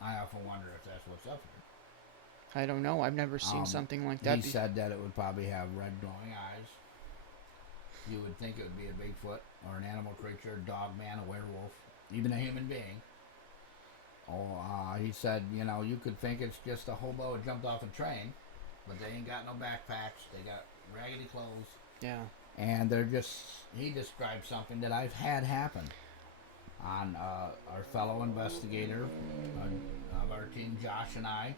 I often wonder if that's what's up here. I don't know. I've never seen something like that. He said that it would probably have red glowing eyes. You would think it would be a Bigfoot or an animal creature, a dog, man, a werewolf, even a human being. He said, you could think it's just a hobo who jumped off a train, but they ain't got no backpacks. They got raggedy clothes. Yeah. And he described something that I've had happen on our fellow investigator of our team, Josh and I,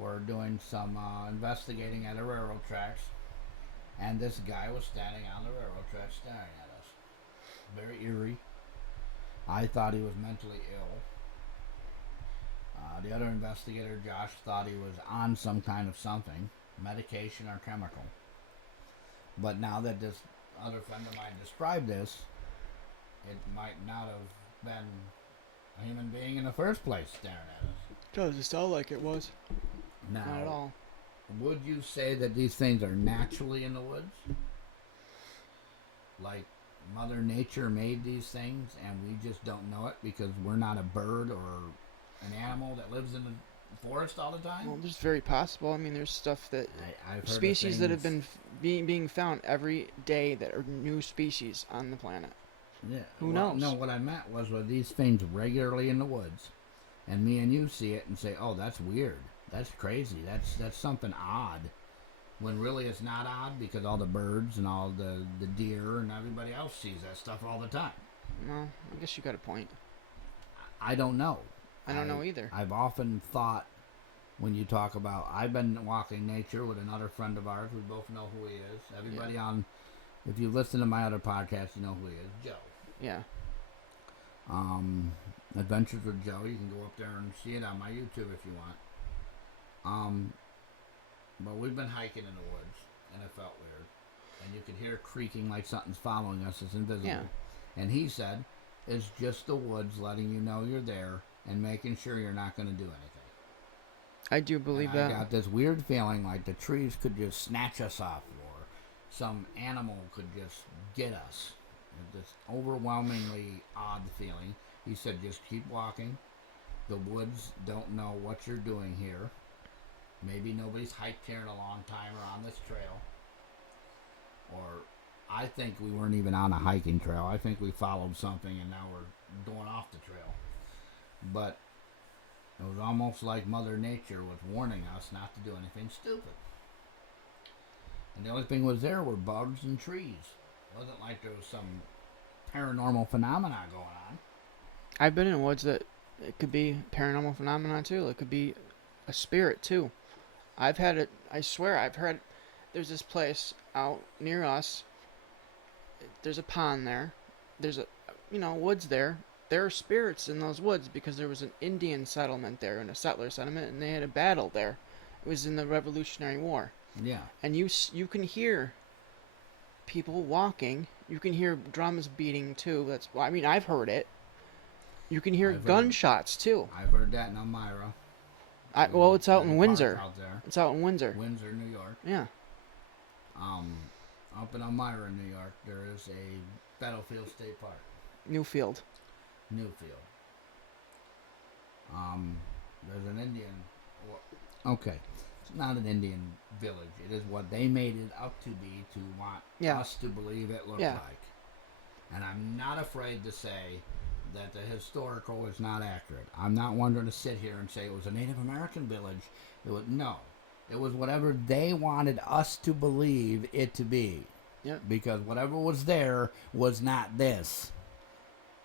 were doing some investigating at the railroad tracks, and this guy was standing on the railroad tracks staring at us. Very eerie. I thought he was mentally ill. The other investigator, Josh, thought he was on some kind of something, medication or chemical. But now that this other friend of mine described this, it might not have been a human being in the first place staring at us. Doesn't sound like it was. Now, Not at all. would you say that these things are naturally in the woods? Like Mother Nature made these things and we just don't know it because we're not a bird or an animal that lives in the forest all the time? Well, there's very possible. I mean, there's stuff that I've heard species that have been being found every day that are new species on the planet. Yeah. Who knows? No, what I meant was these things regularly in the woods, and me and you see it and say, "Oh, that's weird. That's crazy. That's something odd." When really it's not odd because all the birds and all the deer and everybody else sees that stuff all the time. No, I guess you got a point. I don't know. I don't know either. I've often thought when you talk about, I've been walking nature with another friend of ours. We both know who he is. Everybody on, if you listen to my other podcast, you know who he is, Joe. Yeah. Adventures with Joe. You can go up there and see it on my YouTube if you want. But we've been hiking in the woods, and it felt weird. And you could hear creaking like something's following us. It's invisible. Yeah. And he said, it's just the woods letting you know you're there and making sure you're not going to do anything. I do believe that. I got this weird feeling like the trees could just snatch us off, or some animal could just get us. This overwhelmingly odd feeling. He said, just keep walking. The woods don't know what you're doing here. Maybe nobody's hiked here in a long time or on this trail. Or I think we weren't even on a hiking trail. I think we followed something and now we're going off the trail. But it was almost like Mother Nature was warning us not to do anything stupid. And the only thing was there were bugs and trees. It wasn't like there was some paranormal phenomena going on. I've been in woods that it could be paranormal phenomena too. It could be a spirit too. I've had it. I swear, I've heard. There's this place out near us. There's a pond there. There's a, woods there. There are spirits in those woods because there was an Indian settlement there and a settler settlement, and they had a battle there. It was in the Revolutionary War. Yeah. And you can hear people walking. You can hear drums beating too. I've heard it. You can hear gunshots too. I've heard that in Elmira. It's out in Windsor. Out there. It's out in Windsor. Windsor, New York. Yeah. Up in Elmira, New York, there is a Battlefield State Park. Newfield. There's an Indian. Okay, it's not an Indian village. It is what they made it up to be to want us to believe it looked like. And I'm not afraid to say that the historical is not accurate. I'm not one to sit here and say it was a Native American village. It was whatever they wanted us to believe it to be. Yeah. Because whatever was there was not this.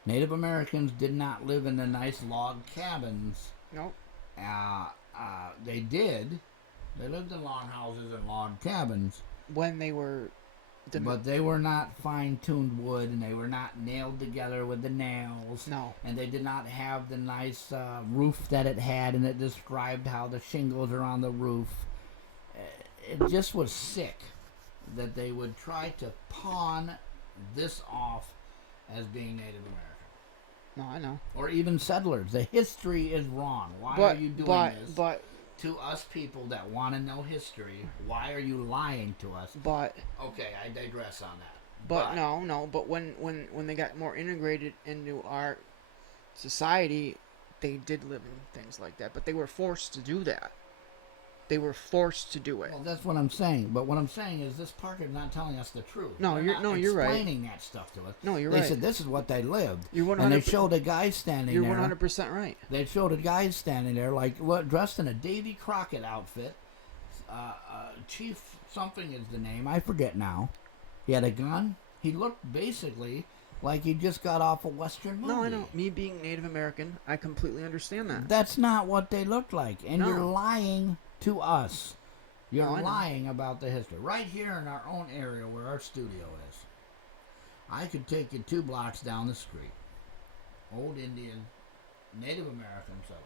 Native Americans did not live in the nice log cabins. No. They did. They lived in log houses and log cabins. When they were... But they were not fine-tuned wood, and they were not nailed together with the nails. No. And they did not have the nice roof that it had, and it described how the shingles are on the roof. It just was sick that they would try to pawn this off as being Native American. No, I know. Or even settlers. The history is wrong. Why are you doing this? But to us people that want to know history, why are you lying to us? But okay, I digress on that. But no. But when they got more integrated into our society, they did live in things like that. But they were forced to do that. They were forced to do it. Well, that's what I'm saying. But what I'm saying is this park is not telling us the truth. You're right. Explaining that stuff to us. No, you're right. They said this is what they lived. You're 100%. And they showed a guy standing there. You're 100% right. They showed a guy standing there, dressed in a Davy Crockett outfit. Chief something is the name. I forget now. He had a gun. He looked basically like he just got off a Western movie. No, I know. Me being Native American, I completely understand that. That's not what they looked like. And you're lying to us. You're lying about the history. Right here in our own area where our studio is. I could take you 2 blocks down the street. Old Indian, Native American settlement.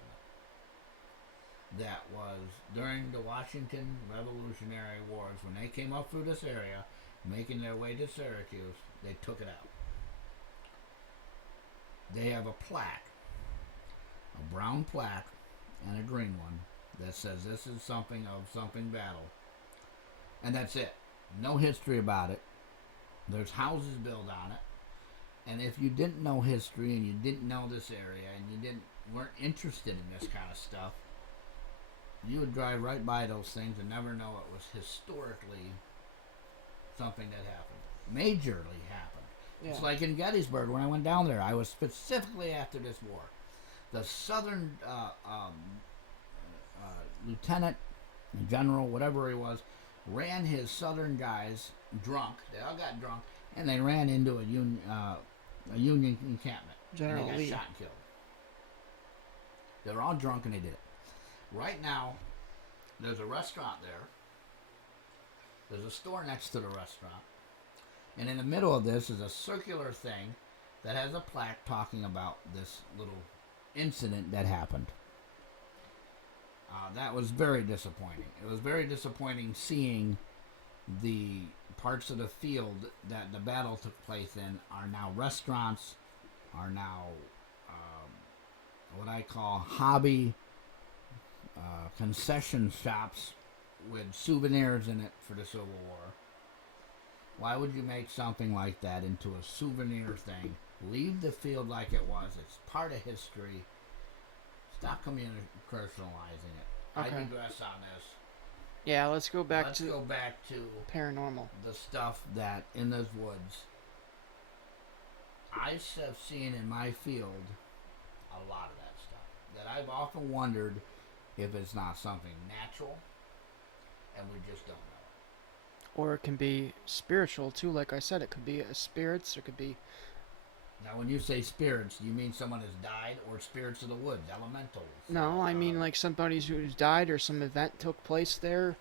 That was during the Washington Revolutionary Wars. When they came up through this area, making their way to Syracuse, they took it out. They have a plaque. A brown plaque and a green one. That says this is something of something battle. And that's it. No history about it. There's houses built on it. And if you didn't know history and you didn't know this area and you weren't interested in this kind of stuff, you would drive right by those things and never know it was historically something that happened. Majorly happened. Yeah. It's like in Gettysburg when I went down there. I was specifically after this war. The Southern lieutenant, general, whatever he was, ran his Southern guys drunk. They all got drunk, and they ran into a Union encampment. General and they got Lee. shot and killed. They were all drunk, and they did it. Right now, there's a restaurant there. There's a store next to the restaurant. And in the middle of this is a circular thing that has a plaque talking about this little incident that happened. That was very disappointing. It was very disappointing seeing the parts of the field that the battle took place in are now restaurants, are now what I call hobby concession shops with souvenirs in it for the Civil War. Why would you make something like that into a souvenir thing? Leave the field like it was. It's part of history. Stop commercializing it. Okay. I digress on this. Yeah, let's go back Let's to go back to paranormal. the stuff that in those woods I have seen in my field a lot of that stuff that I've often wondered if it's not something natural and we just don't know. Or it can be spiritual too. Like I said, it could be spirits. It could be. Now, when you say spirits, do you mean someone has died or spirits of the woods, elementals? No, I mean like somebody who's died or some event took place there.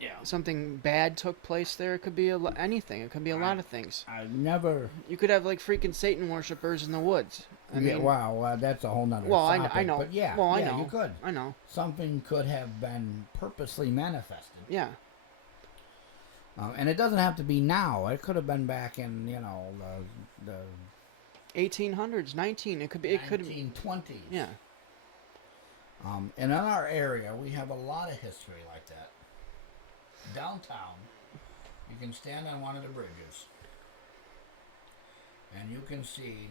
Yeah. Something bad took place there. It could be anything. It could be a lot of things. I've never. You could have like freaking Satan worshippers in the woods. I mean, wow, that's a whole nother well, topic. I know. But yeah, well, I yeah, know. you could. I know. Something could have been purposely manifested. Yeah. And it doesn't have to be now. It could have been back in, the 1800s, 19. It could be. It could. 1920s. Yeah. And in our area, we have a lot of history like that. Downtown, you can stand on one of the bridges, and you can see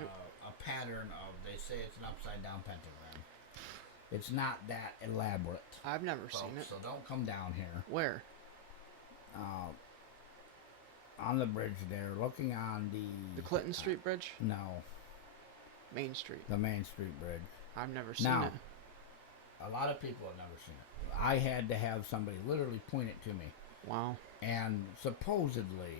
a pattern of. They say it's an upside down pentagram. It's not that elaborate. I've never folks, seen it. so don't come down here. Where? On the bridge there, looking on The Clinton Street Bridge? No, Main Street. the Main Street Bridge. I've never seen Now, it. a lot of people have never seen it. I had to have somebody literally point it to me. Wow. And supposedly,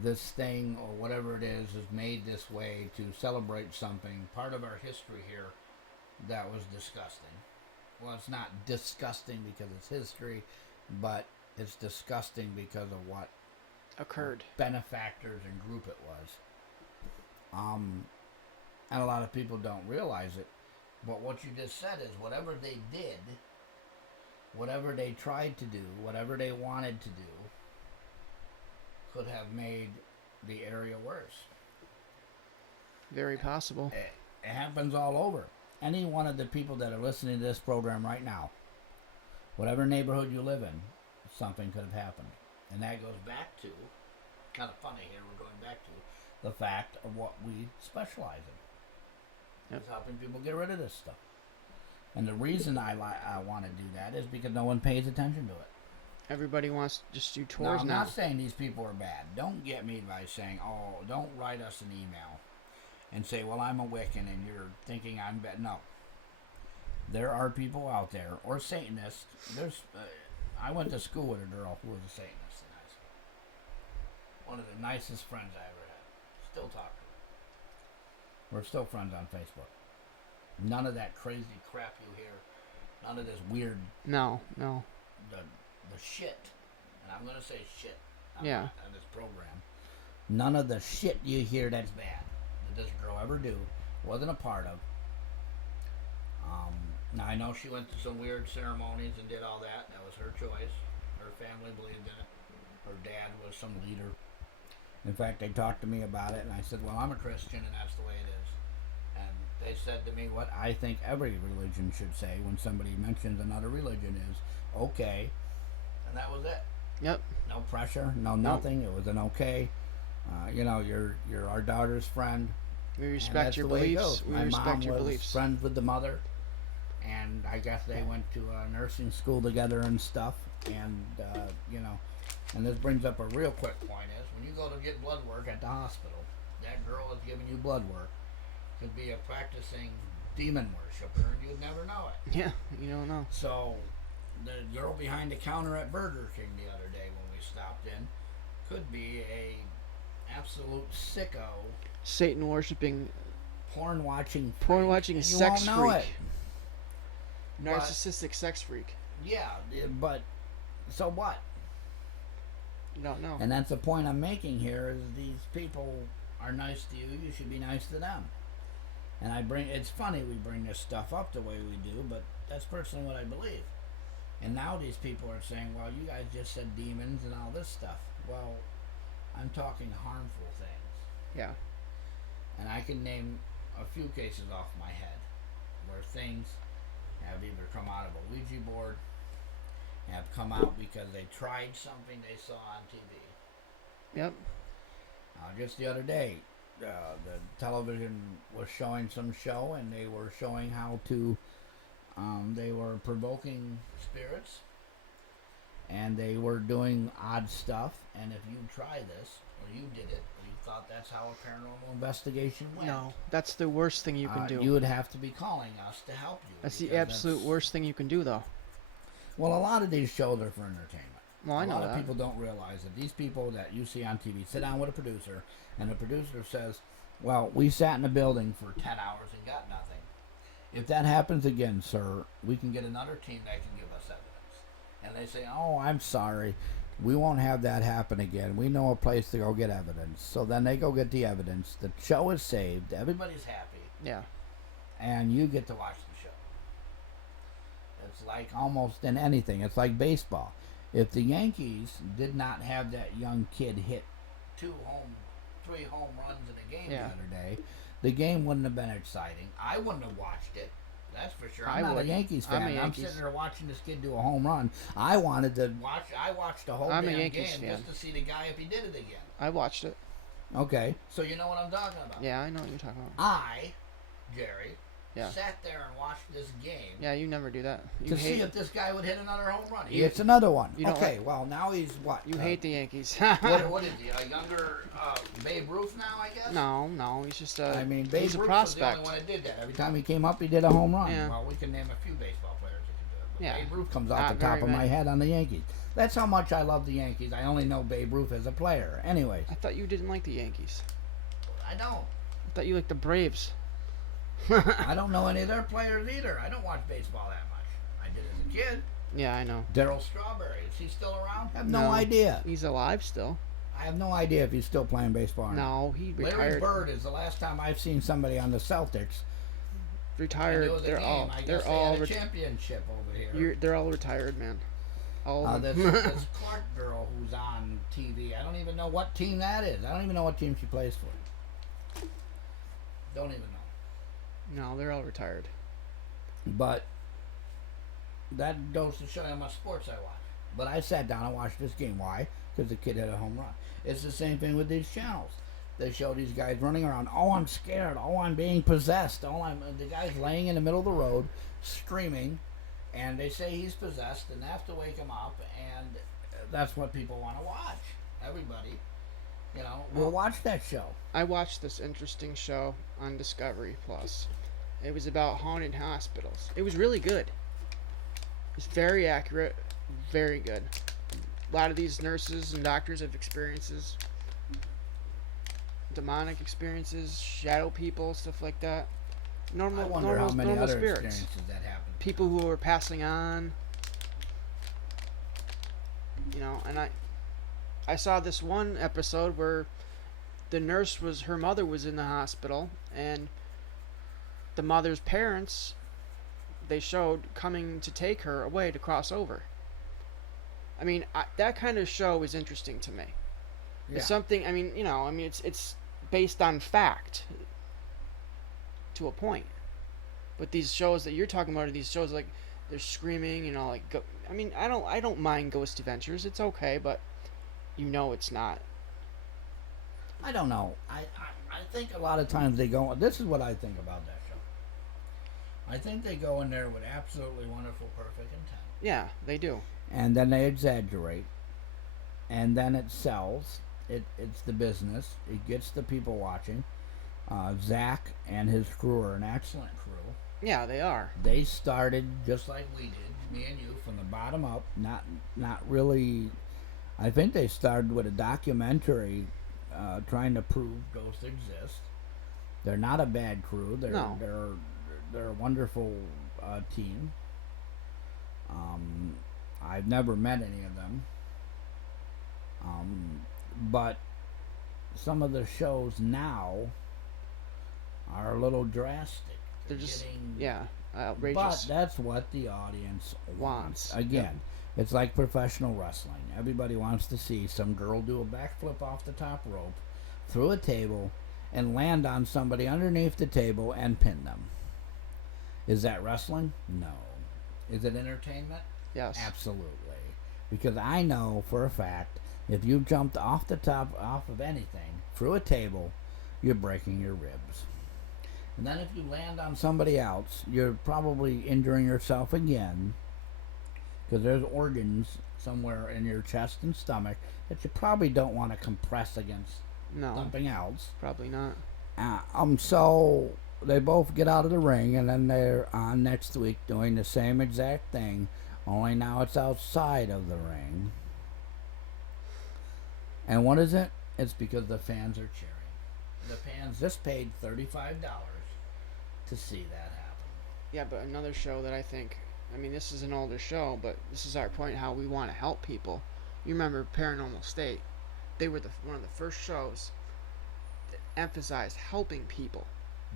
this thing, or whatever it is made this way to celebrate something, part of our history here, that was disgusting. Well, it's not disgusting because it's history, but it's disgusting because of what Occurred. benefactors and group it was. And a lot of people don't realize it. But what you just said is whatever they did, whatever they tried to do, whatever they wanted to do, could have made the area worse. Very possible. It happens all over. Any one of the people that are listening to this program right now, whatever neighborhood you live in, something could have happened. And that goes back to, kind of funny here, we're going back to the fact of what we specialize in. Yep. Is helping people get rid of this stuff. And the reason I want to do that is because no one pays attention to it. Everybody wants to just do Now, tours I'm now. not saying these people are bad. Don't get me by saying, don't write us an email and say, well, I'm a Wiccan and you're thinking I'm bad. No. There are people out there, or Satanists. I went to school with a girl who was a Satanist in high school. One of the nicest friends I ever had. Still talk to her. We're still friends on Facebook. None of that crazy crap you hear. None of this weird. No. The shit. And I'm going to say shit. On this program. None of the shit you hear that's bad. That this girl ever do. Wasn't a part of. Now I know she went to some weird ceremonies and did all that. That was her choice. Her family believed in it. Her dad was some leader. In fact, they talked to me about it, and I said, well, I'm a Christian, and that's the way it is. And they said to me what I think every religion should say when somebody mentions another religion is, okay. And that was it. Yep. No pressure, no nothing. It was an okay. You're our daughter's friend. We respect your beliefs. We respect your beliefs. Friends with the mother, and I guess they went to a nursing school together and stuff. And and this brings up a real quick point: is when you go to get blood work at the hospital, that girl is giving you blood work could be a practicing demon worshiper, and you'd never know it. Yeah, you don't know. So the girl behind the counter at Burger King the other day when we stopped in could be a absolute sicko, Satan worshipping, porn watching sex won't know freak, it. narcissistic sex freak. Yeah, but so what? You don't know. And that's the point I'm making here: is these people are nice to you, you should be nice to them. And it's funny we bring this stuff up the way we do, but that's personally what I believe. And now these people are saying, well, you guys just said demons and all this stuff. Well, I'm talking harmful things. Yeah. And I can name a few cases off my head where things have either come out of a Ouija board, have come out because they tried something they saw on TV. Yep. Just the other day, the television was showing some show, and they were showing how to They were provoking spirits, and they were doing odd stuff. And if you try this, or you did it, or you thought that's how a paranormal investigation went, No, that's the worst thing you can do. you would have to be calling us to help you. That's the absolute worst thing you can do, though. Well, a lot of these shows are for entertainment. Well, I know A lot that. of people don't realize that these people that you see on TV sit down with a producer, and the producer says, well, we sat in a building for 10 hours and got nothing. If that happens again, sir, we can get another team that can give us evidence. And they say, oh, I'm sorry. We won't have that happen again. We know a place to go get evidence. So then they go get the evidence. The show is saved. Everybody's happy. Yeah. And you get to watch the show. It's like almost in anything. It's like baseball. If the Yankees did not have that young kid hit 3 home runs in a game the other day, the game wouldn't have been exciting. I wouldn't have watched it. That's for sure. I'm not a Yankees fan. I'm sitting there watching this kid do a home run. I wanted to watch. I watched the whole damn game just to see the guy if he did it again. I watched it. Okay, so you know what I'm talking about. Yeah, I know what you're talking about. Jerry, Yeah. sat there and watched this game. Yeah, you never do that. To see if this guy would hit another home run. You- It's another one. you don't Okay, well, now he's what? You hate the Yankees. What is he, a younger Babe Ruth now, I guess? No, he's just a. I mean, he's Babe a Ruth was the prospect. only one that did that. Every time he came up, he did a home run. Yeah. Well, we can name a few baseball players that can do it. But Yeah. Babe Ruth comes off the Very top of my many. head on the Yankees. That's how much I love the Yankees. I only know Babe Ruth as a player. Anyways, I thought you didn't like the Yankees. I don't. I thought you liked the Braves. I don't know any of their players either. I don't watch baseball that much. I did as a kid. Yeah, I know. Darryl Strawberry, is he still around? I have no No. idea. He's alive still. I have no idea if he's still playing baseball or not. No, he Larry retired. Bird is the last time I've seen somebody on the Celtics. Retired. And it was a They're game. all. I They're guess all. they had a championship over here. They're all retired, man. All of This, them. this Clark girl who's on TV. I don't even know what team that is. I don't even know what team she plays for. Don't even know. No, they're all retired. But that goes to show you how much sports I watch. But I sat down and watched this game. Why? Because the kid hit a home run. It's the same thing with these channels. They show these guys running around. Oh, I'm scared. Oh, I'm being possessed. The guy's laying in the middle of the road, screaming, and they say he's possessed, and they have to wake him up, and that's what people want to watch. Everybody, will watch that show. I watched this interesting show on Discovery Plus. It was about haunted hospitals. It was really good. It's very accurate, very good. A lot of these nurses and doctors have experiences, demonic experiences, shadow people, stuff like that. I wonder how many normal other spirits. experiences that happen. People who are passing on. And I saw this one episode where the her mother was in the hospital, and the mother's parents, they showed coming to take her away to cross over. I mean, that kind of show is interesting to me. Yeah. It's something, it's based on fact to a point. But these shows that you're talking about are these shows like they're screaming, I don't mind Ghost Adventures. It's okay, but it's not. I don't know. I think a lot of times they go. This is what I think about that show. I think they go in there with absolutely wonderful, perfect intent. Yeah, they do. And then they exaggerate. And then it sells. It's the business. It gets the people watching. Zach and his crew are an excellent crew. Yeah, they are. They started just like we did, me and you, from the bottom up. Not really. I think they started with a documentary trying to prove ghosts exist. They're not a bad crew. They're a wonderful team. I've never met any of them. But some of the shows now are a little drastic. They're just outrageous. But that's what the audience wants. Again, it's like professional wrestling. Everybody wants to see some girl do a backflip off the top rope, through a table, and land on somebody underneath the table and pin them. Is that wrestling? No. Is it entertainment? Yes. Absolutely. Because I know for a fact, if you jumped off of anything, through a table, you're breaking your ribs. And then if you land on somebody else, you're probably injuring yourself again, because there's organs somewhere in your chest and stomach that you probably don't want to compress against No, something else. probably not. So they both get out of the ring, and then they're on next week doing the same exact thing, only now it's outside of the ring. And what is it? It's because the fans are cheering. The fans just paid $35 to see that happen. Yeah, but another show that I mean, this is an older show, but this is our point how we want to help people. You remember Paranormal State? They were one of the first shows that emphasized helping people.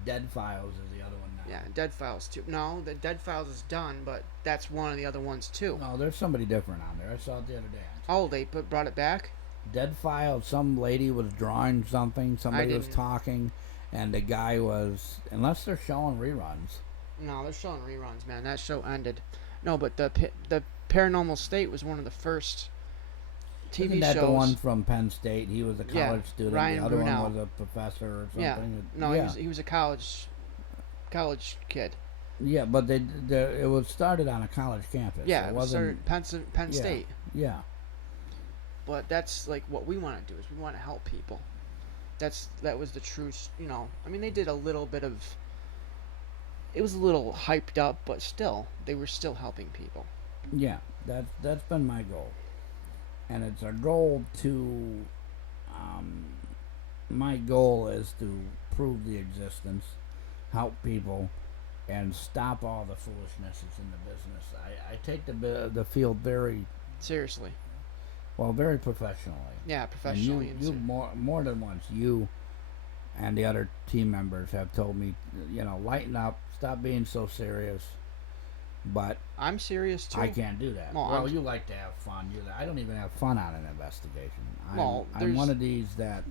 Dead Files is the other one now. Yeah, Dead Files too. No, the Dead Files is done, but that's one of the other ones too. No, there's somebody different on there. I saw it the other day. Oh, they brought it back? Dead Files, some lady was drawing something, somebody was didn't- talking, and the guy was, unless they're showing reruns. No, they're showing reruns, man. That show ended. No, but the Paranormal State was one of the first TV Isn't that shows. the one from Penn State? He was a Yeah, college student. Ryan the other Brunell. one was a professor or something. Yeah. No, yeah. he was a college kid. Yeah, but it was started on a college campus. Yeah, it it wasn't. started Penn Yeah. State. Yeah, But that's like what we want to do is we want to help people. That was the true, I mean, they did a little bit of. It was a little hyped up, but still, they were still helping people. yeah. That's been my goal, and it's a goal to. My goal is to prove the existence, help people, and stop all the foolishness that's in the business. I take the field very Seriously. very professionally. Yeah, professionally. And you more than once, you and the other team members have told me, lighten up, stop being so serious. But I'm serious too. I can't do that. Well, You like to have fun. I don't even have fun on an investigation. I'm there's- one of these that.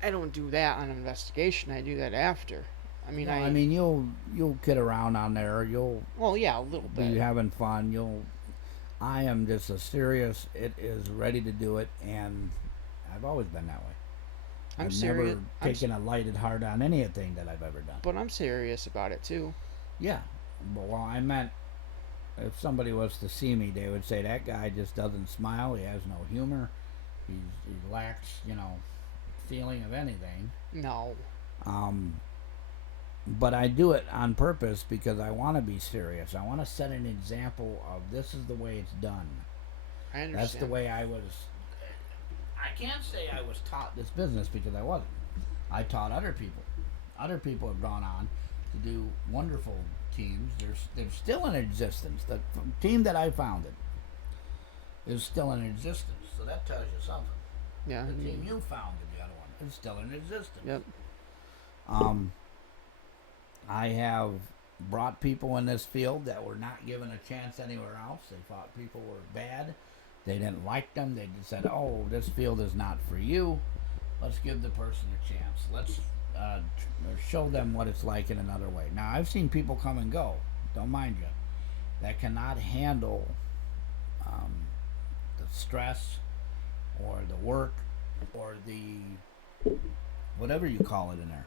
I don't do that on an investigation. I do that after. I mean, You'll kid around on there. You'll Well, yeah, a little bit. be having fun. I am just as serious. It is ready to do it, and I've always been that way. I'm I've serious. never taken a lighted heart on anything that I've ever done. But I'm serious about it too. Yeah, but I meant, if somebody was to see me, they would say that guy just doesn't smile. He has no humor. He lacks, feeling of anything. No. But I do it on purpose because I want to be serious. I want to set an example of this is the way it's done. I understand. That's the way I was. I can't say I was taught this business because I wasn't. I taught other people. Other people have gone on to do wonderful teams. They're still in existence. The team that I founded is still in existence. So that tells you something. Yeah. The team you founded, the other one, is still in existence. Yep. I have brought people in this field that were not given a chance anywhere else. They thought people were bad. They didn't like them. They just said, "Oh, this field is not for you. Let's give the person a chance. Let's show them what it's like in another way." Now, I've seen people come and go, don't mind you, that cannot handle the stress or the work or the whatever you call it in there,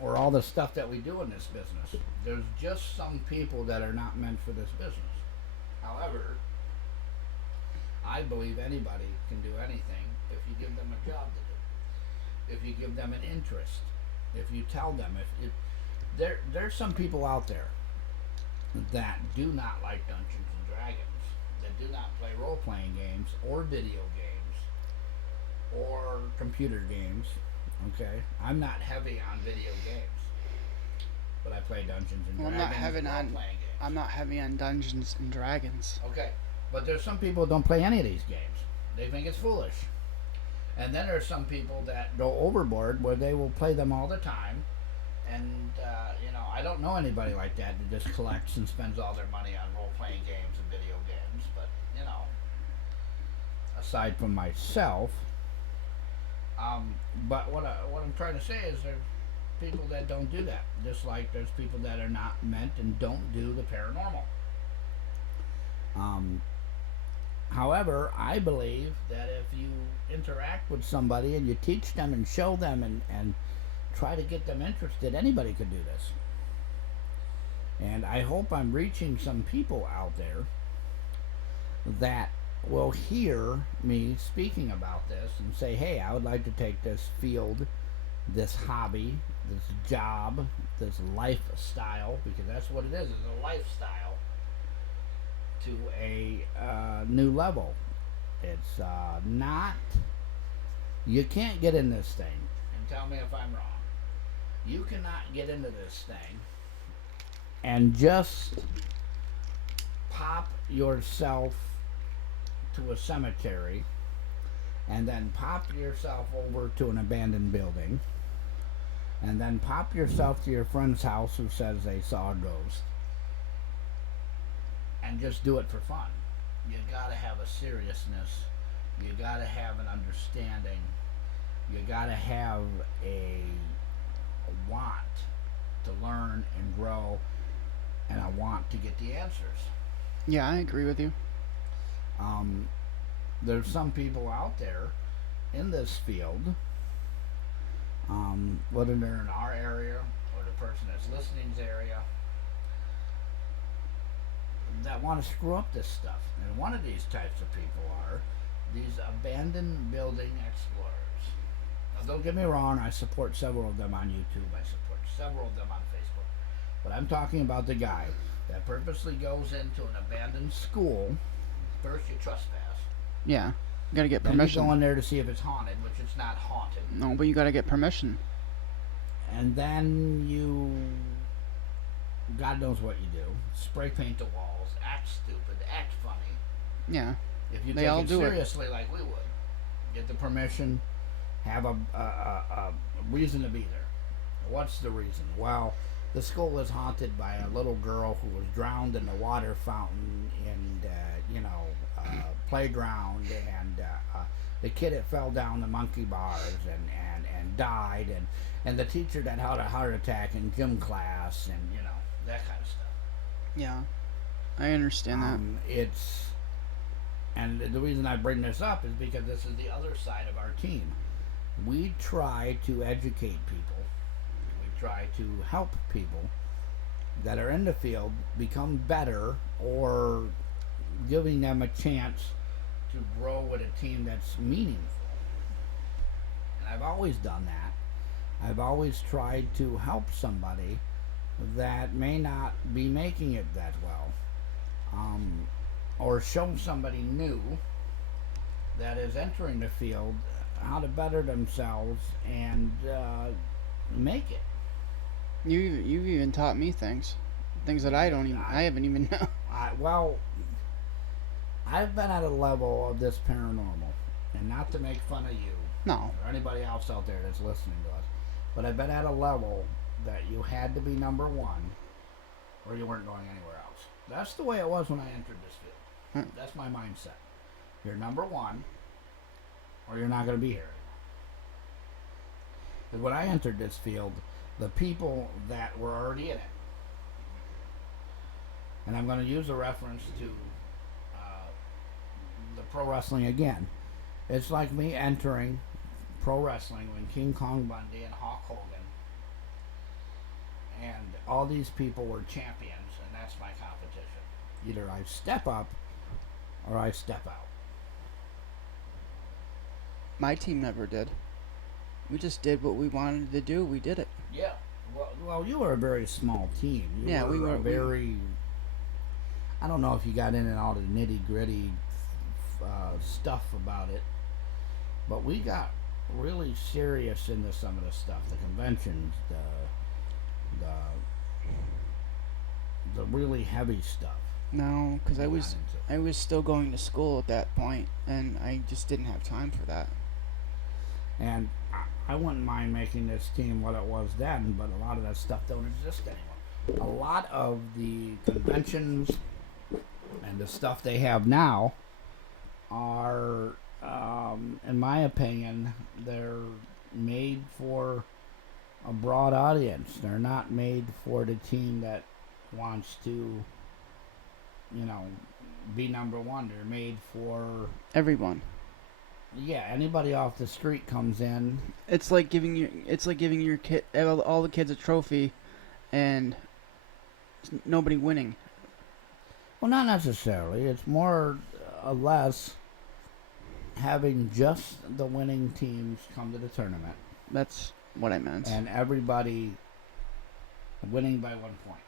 or all the stuff that we do in this business. There's just some people that are not meant for this business. However, I believe anybody can do anything if you give them a job to do. If you give them an interest. If you tell them. If there's some people out there that do not like Dungeons and Dragons, that do not play role-playing games or video games or computer games. Okay, I'm not heavy on video games, but I play Dungeons and Well, Dragons. Role-playing games. I'm not heavy on Dungeons and Dragons. Okay, but there's some people who don't play any of these games. They think it's foolish. And then there's some people that go overboard where they will play them all the time. And, I don't know anybody like that that just collects and spends all their money on role-playing games and video games. But, aside from myself, but what I'm trying to say is there's people that don't do that. Just like there's people that are not meant and don't do the paranormal. However, I believe that if you interact with somebody and you teach them and show them and try to get them interested. Anybody could do this. And I hope I'm reaching some people out there that will hear me speaking about this and say, hey, I would like to take this field, this hobby, this job, this lifestyle, because that's what it is a lifestyle, to a new level. It's not, you can't get in this thing, and tell me if I'm wrong. You cannot get into this thing and just pop yourself to a cemetery and then pop yourself over to an abandoned building and then pop yourself to your friend's house who says they saw a ghost and just do it for fun. You gotta have a seriousness. You gotta have an understanding. You gotta have a want to learn and grow, and I want to get the answers. Yeah, I agree with you. There's some people out there in this field, whether they're in our area or the person that's listening's area, that want to screw up this stuff. And one of these types of people are these abandoned building explorers. Now, don't get me wrong, I support several of them on YouTube. I support several of them on Facebook. But I'm talking about the guy that purposely goes into an abandoned school. First, you trespass. Yeah, you gotta get Then you permission. go in there to see if it's haunted, which it's not haunted. No, but you gotta get permission. And then you, God knows what you do. Spray paint the walls, act stupid, act funny. Yeah, If you They take all it do it. seriously like we would, get the permission, have a reason to be there. What's the reason? Well, the school is haunted by a little girl who was drowned in the water fountain in playground, and the kid that fell down the monkey bars and died, and the teacher that had a heart attack in gym class, and that kind of stuff. yeah, I understand that. And the reason I bring this up is because this is the other side of our team. We try to educate people. We try to help people that are in the field become better, or giving them a chance to grow with a team that's meaningful. And I've always done that. I've always tried to help somebody that may not be making it that well. Or show somebody new that is entering the field how to better themselves and make it. You've even taught me things that I haven't even know. I've been at a level of this paranormal, and not to make fun of you No, or anybody else out there that's listening to us, but I've been at a level that you had to be number one or you weren't going anywhere else. That's the way it was when I entered this field. That's my mindset. You're number one or you're not going to be here anymore. Because when I entered this field, the people that were already in it, and I'm going to use a reference to the pro wrestling again. It's like me entering pro wrestling when King Kong Bundy and Hulk Hogan and all these people were champions, and that's my competition. Either I step up or I step out. my team never did. We just did what we wanted to do. We did it. Yeah. Well, you were a very small team. We were very. I don't know if you got into all the nitty gritty stuff about it, but we got really serious into some of the stuff, the conventions, the really heavy stuff. No, because I was still going to school at that point, and I just didn't have time for that. And I wouldn't mind making this team what it was then, but a lot of that stuff don't exist anymore. A lot of the conventions and the stuff they have now are, in my opinion, they're made for a broad audience. They're not made for the team that wants to, be number one. They're made for Everyone. yeah, anybody off the street comes in. It's like giving your kid all the kids a trophy, and nobody winning. Well, not necessarily. It's more or less having just the winning teams come to the tournament That's what I meant. and everybody winning by 1 point.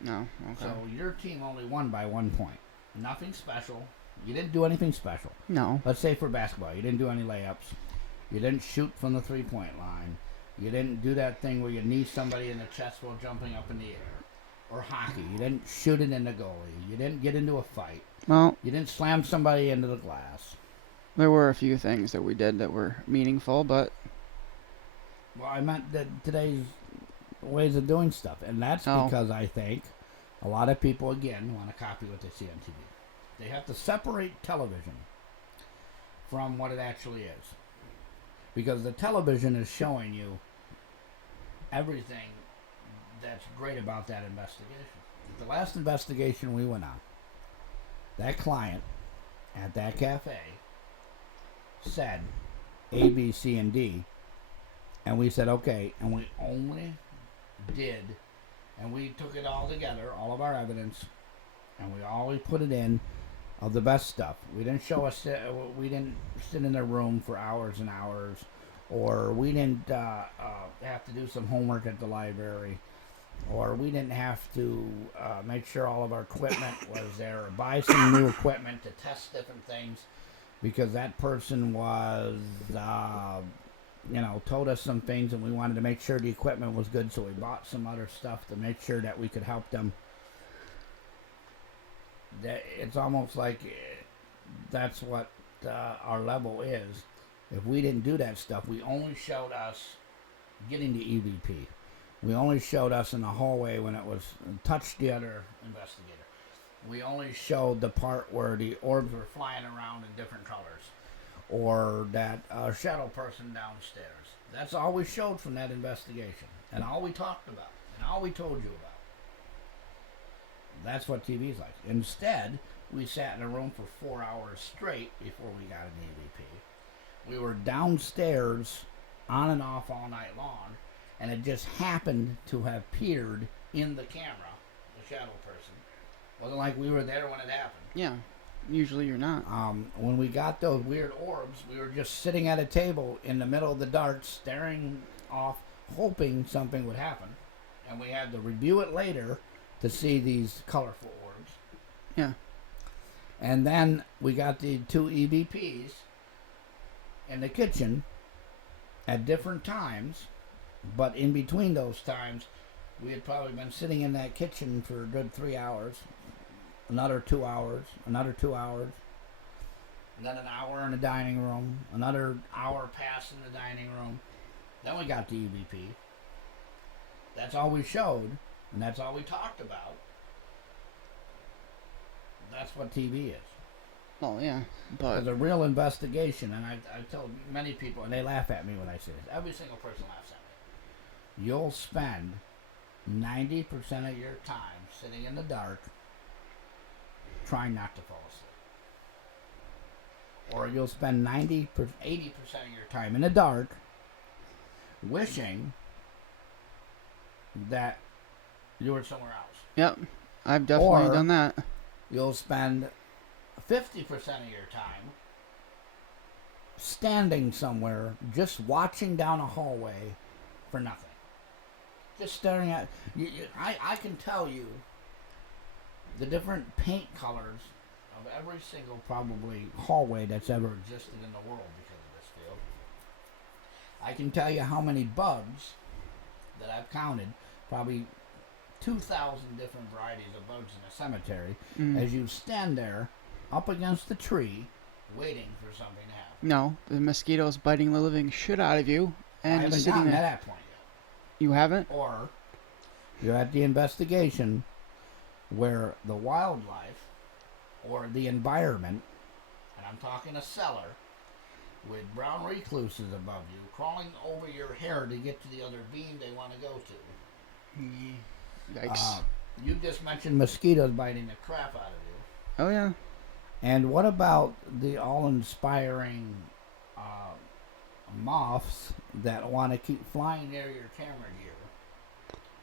No, okay. So your team only won by 1 point. Nothing special. You didn't do anything special. No. Let's say for basketball, you didn't do any layups. You didn't shoot from the 3-point line. You didn't do that thing where you knee somebody in the chest while jumping up in the air. Or hockey. You didn't shoot it in the goalie. You didn't get into a fight. Well, You didn't slam somebody into the glass. there were a few things that we did that were meaningful, but Well, I meant that today's ways of doing stuff. And that's because I think a lot of people, again, want to copy what they see on TV. They have to separate television from what it actually is. Because the television is showing you everything that's great about that investigation. The last investigation we went on, that client at that cafe said A, B, C, and D, and we said okay, and we only did, and we took it all together, all of our evidence, and we always put it in of the best stuff. We didn't we didn't sit in a room for hours and hours, or we didn't have to do some homework at the library, or we didn't have to make sure all of our equipment was there, or buy some new equipment to test different things, because that person was, told us some things, and we wanted to make sure the equipment was good, so we bought some other stuff to make sure that we could help them. It's almost like that's what our level is. If we didn't do that stuff, we only showed us getting the EVP. We only showed us in the hallway when it was touched the other investigator. We only showed the part where the orbs were flying around in different colors, or that shadow person downstairs. That's all we showed from that investigation, and all we talked about, and all we told you about. That's what TV's like. Instead, we sat in a room for 4 hours straight before we got an EVP. We were downstairs on and off all night long, and it just happened to have appeared in the camera, the shadow person. Wasn't like we were there when it happened. yeah, usually you're not. When we got those weird orbs, we were just sitting at a table in the middle of the dark, staring off, hoping something would happen. And we had to review it later to see these colorful orbs. Yeah. And then we got the 2 EVPs in the kitchen at different times, but in between those times, we had probably been sitting in that kitchen for a good 3 hours, another 2 hours, another 2 hours, and then an hour in the dining room, another hour passed in the dining room. Then we got the EVP. That's all we showed, and that's all we talked about. That's what TV is. Well, yeah, but It's a real investigation, and I tell many people, and they laugh at me when I say this. Every single person laughs at me. You'll spend 90% of your time sitting in the dark trying not to fall asleep. Or you'll spend 80% of your time in the dark wishing that you were somewhere else. yep, I've definitely Or- done that. You'll spend 50% of your time standing somewhere just watching down a hallway for nothing. Just staring at I can tell you the different paint colors of every single probably hallway that's ever existed in the world because of this field. I can tell you how many bugs that I've counted, probably 2,000 different varieties of bugs in a cemetery, as you stand there up against the tree waiting for something to happen. No, the mosquitoes biting the living shit out of you, I and haven't sitting gotten to there. that point yet. You haven't? Or you're at the investigation where the wildlife or the environment, and I'm talking a cellar, with brown recluses above you crawling over your hair to get to the other beam they want to go to. Yikes. You just mentioned mosquitoes biting the crap out of you. Oh, yeah. And what about the all-inspiring moths that want to keep flying near your camera gear?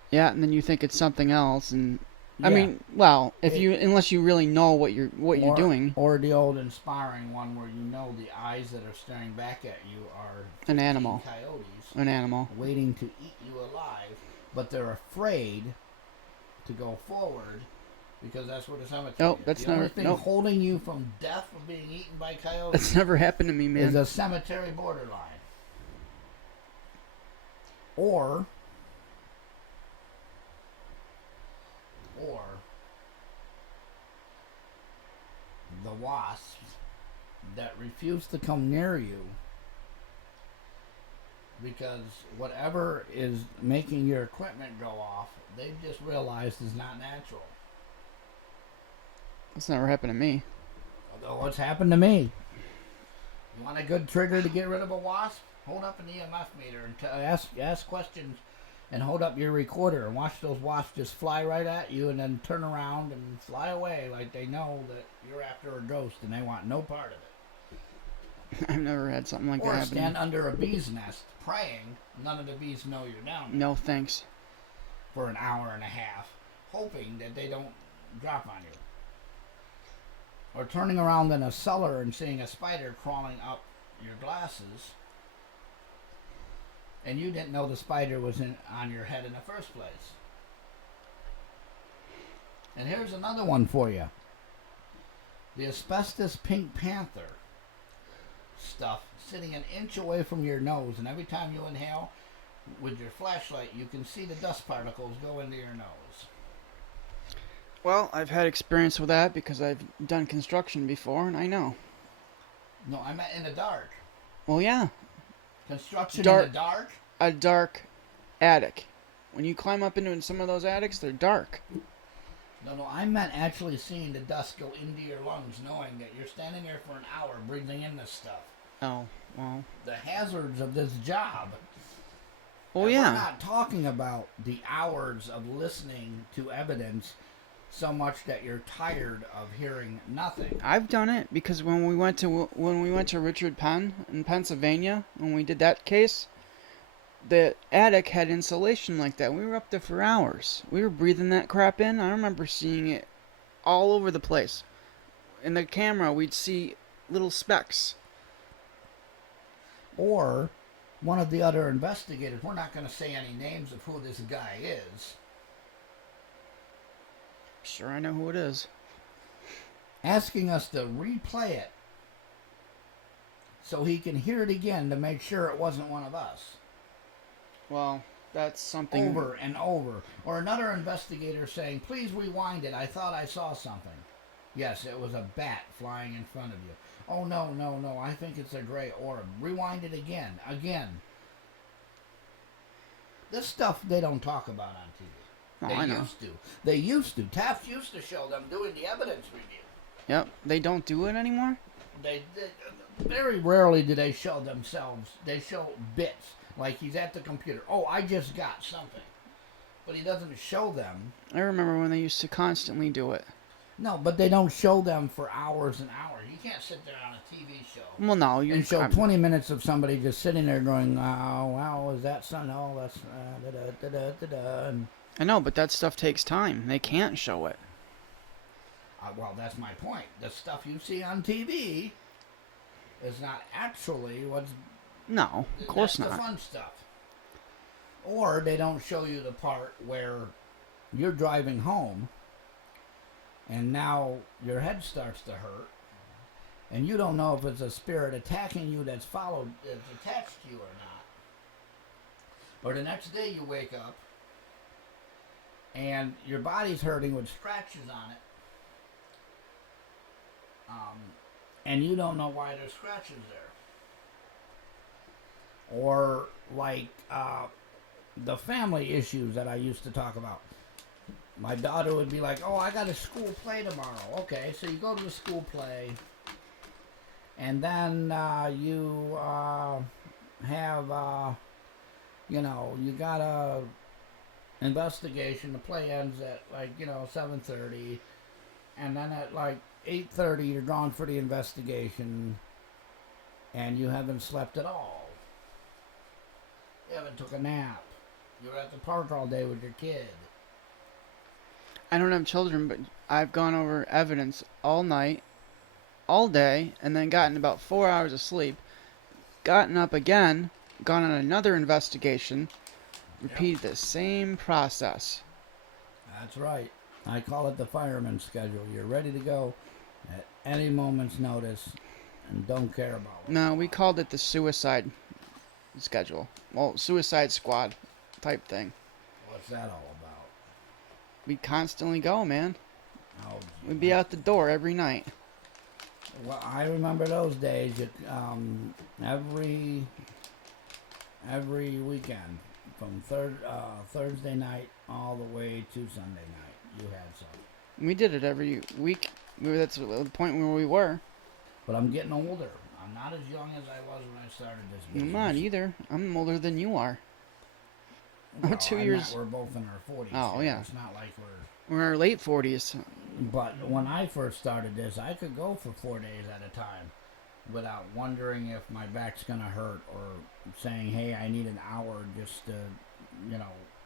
Yeah, and then you think it's something else, and I Yeah. mean, well, It- unless you really know what you're doing, Or the old inspiring one where you know the eyes that are staring back at you are an 15 animal, coyotes an animal. waiting to eat you alive, but they're afraid to go forward because that's where the cemetery Nope, is. that's The only never. thing Nope, holding you from death from being eaten by coyotes that's never happened to me, is man. a cemetery borderline. Or the wasps that refuse to come near you because whatever is making your equipment go off, they've just realized is not natural. That's never happened to me. Although it's happened to me. You want a good trigger to get rid of a wasp? Hold up an EMF meter and ask questions and hold up your recorder and watch those wasps just fly right at you and then turn around and fly away like they know that you're after a ghost and they want no part of it. I've never had something like that Or happen. stand under a bee's nest praying none of the bees know you're down there No thanks. for an hour and a half, hoping that they don't drop on you. Or turning around in a cellar and seeing a spider crawling up your glasses, and you didn't know the spider was on your head in the first place. And here's another one for you. The asbestos pink panther stuff sitting an inch away from your nose, and every time you inhale with your flashlight you can see the dust particles go into your nose. Well, I've had experience with that because I've done construction before, and I know. No, I meant in the dark. Well, yeah, Construction Dark. in the dark? a dark attic. When you climb up into some of those attics, they're dark. No, I meant actually seeing the dust go into your lungs, knowing that you're standing there for an hour breathing in this stuff. Oh, well. The hazards of this job. Well, And yeah. We're not talking about the hours of listening to evidence so much that you're tired of hearing nothing. I've done it because when we went to Richard Penn in Pennsylvania, when we did that case, the attic had insulation like that. We were up there for hours. We were breathing that crap in. I remember seeing it all over the place. In the camera, we'd see little specks. Or one of the other investigators, we're not going to say any names of who this guy is, Sure, I know who it is. asking us to replay it so he can hear it again to make sure it wasn't one of us. Well, that's something. Over and over. Or another investigator saying, please rewind it, I thought I saw something. Yes, it was a bat flying in front of you. Oh, no, I think it's a gray orb. Rewind it again. This stuff they don't talk about on TV. Oh, They I know. used to. They used to. Taft used to show them doing the evidence review. Yep, they don't do it anymore? They very rarely do they show themselves. They show bits. Like he's at the computer. Oh, I just got something. But he doesn't show them. I remember when they used to constantly do it. No, but they don't show them for hours and hours. You can't sit there on a TV show Well, no, you and show 20 minutes of somebody just sitting there going, oh, wow, is that something? Oh, that's da-da-da-da-da-da. And, I know, but that stuff takes time. They can't show it. well, that's my point. The stuff you see on TV is not actually what's... No, of course that's not. the fun stuff. Or they don't show you the part where you're driving home and now your head starts to hurt and you don't know if it's a spirit attacking you that's attached to you or not. Or the next day you wake up and your body's hurting with scratches on it, and you don't know why there's scratches there. Or like the family issues that I used to talk about. My daughter would be like, oh, I got a school play tomorrow. Okay, so you go to the school play, and then you have, you got a investigation. The play ends at 7:30, and then at like 8:30, you're gone for the investigation, and you haven't slept at all. You haven't took a nap. You were at the park all day with your kid. I don't have children, but I've gone over evidence all night, all day, and then gotten about 4 hours of sleep. Gotten up again, gone on another investigation, repeated the same process. That's right. I call it the fireman schedule. You're ready to go at any moment's notice and don't care about it. No, we called it the suicide schedule. Well, suicide squad type thing. What's that all about? We'd constantly go, man. Oh, We'd be out the door every night. Well, I remember those days. Every weekend, from Thursday night all the way to Sunday night, you had some. We did it every week. That's the point where we were. But I'm getting older. I'm not as young as I was when I started this business. I'm not either. I'm older than you are. Well, 2 I'm years. We're both in our 40s. Oh, here. yeah. It's not like We're in our late 40s. But when I first started this, I could go for 4 days at a time without wondering if my back's going to hurt or saying, hey, I need an hour just to,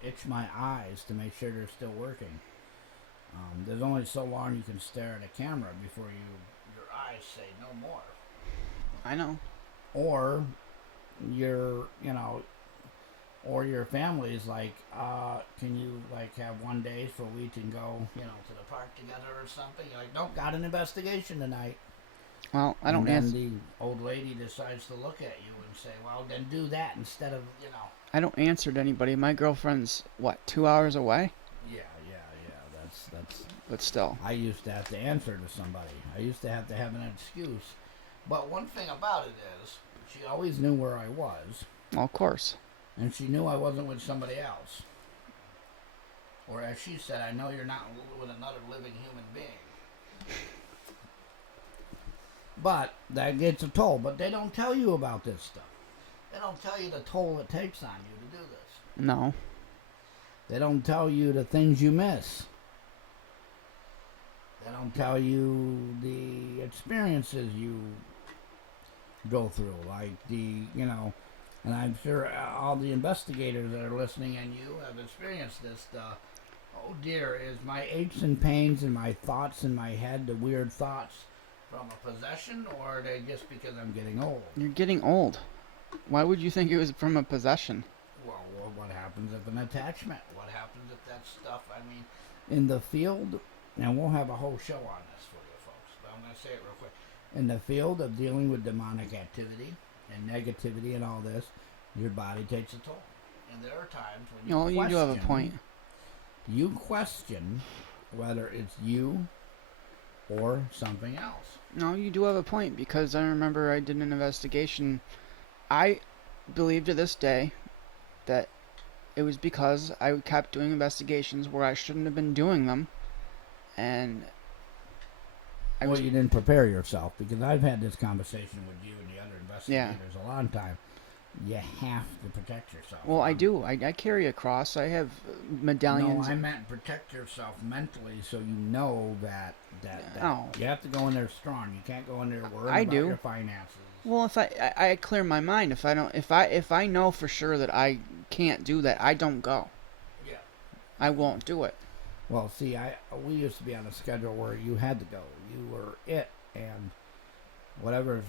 itch my eyes to make sure they're still working. There's only so long you can stare at a camera before your eyes say no more. I know. Or your family is like, can you have 1 day so we can go, to the park together or something? You're like, nope, got an investigation tonight. Well, I don't And then the old lady decides to look at you and say, well, then do that instead of, I don't answer to anybody. My girlfriend's, 2 hours away? Yeah, that's... But still. I used to have to answer to somebody. I used to have an excuse. But one thing about it is, she always knew where I was. Well, of course. And she knew I wasn't with somebody else. Or as she said, I know you're not with another living human being. But that gets a toll. But they don't tell you about this stuff. They don't tell you the toll it takes on you to do this. No. They don't tell you the things you miss. They don't tell you the experiences you go through. Like and I'm sure all the investigators that are listening and you have experienced this. Oh dear, is my aches and pains and my thoughts in my head, the weird thoughts, from a possession, or are they just because I'm getting old? You're getting old. Why would you think it was from a possession? Well, what happens if an attachment? What happens if that stuff, in the field, and we'll have a whole show on this for you folks, but I'm going to say it real quick. In the field of dealing with demonic activity and negativity and all this, your body takes a toll. And there are times when you do have a point. You question whether it's you or something else. No, you do have a point, because I remember I did an investigation. I believe to this day that it was because I kept doing investigations where I shouldn't have been doing them, and you didn't prepare yourself, because I've had this conversation with you and the other investigators a long time. You have to protect yourself. Well, I do. I carry a cross. I have medallions. No, I meant protect yourself mentally, so you know that Oh. you have to go in there strong. You can't go in there worried about your finances. Well, if I clear my mind, if I know for sure that I can't do that, I don't go. Yeah. I won't do it. Well, see, we used to be on a schedule where you had to go. You were it, and whatever's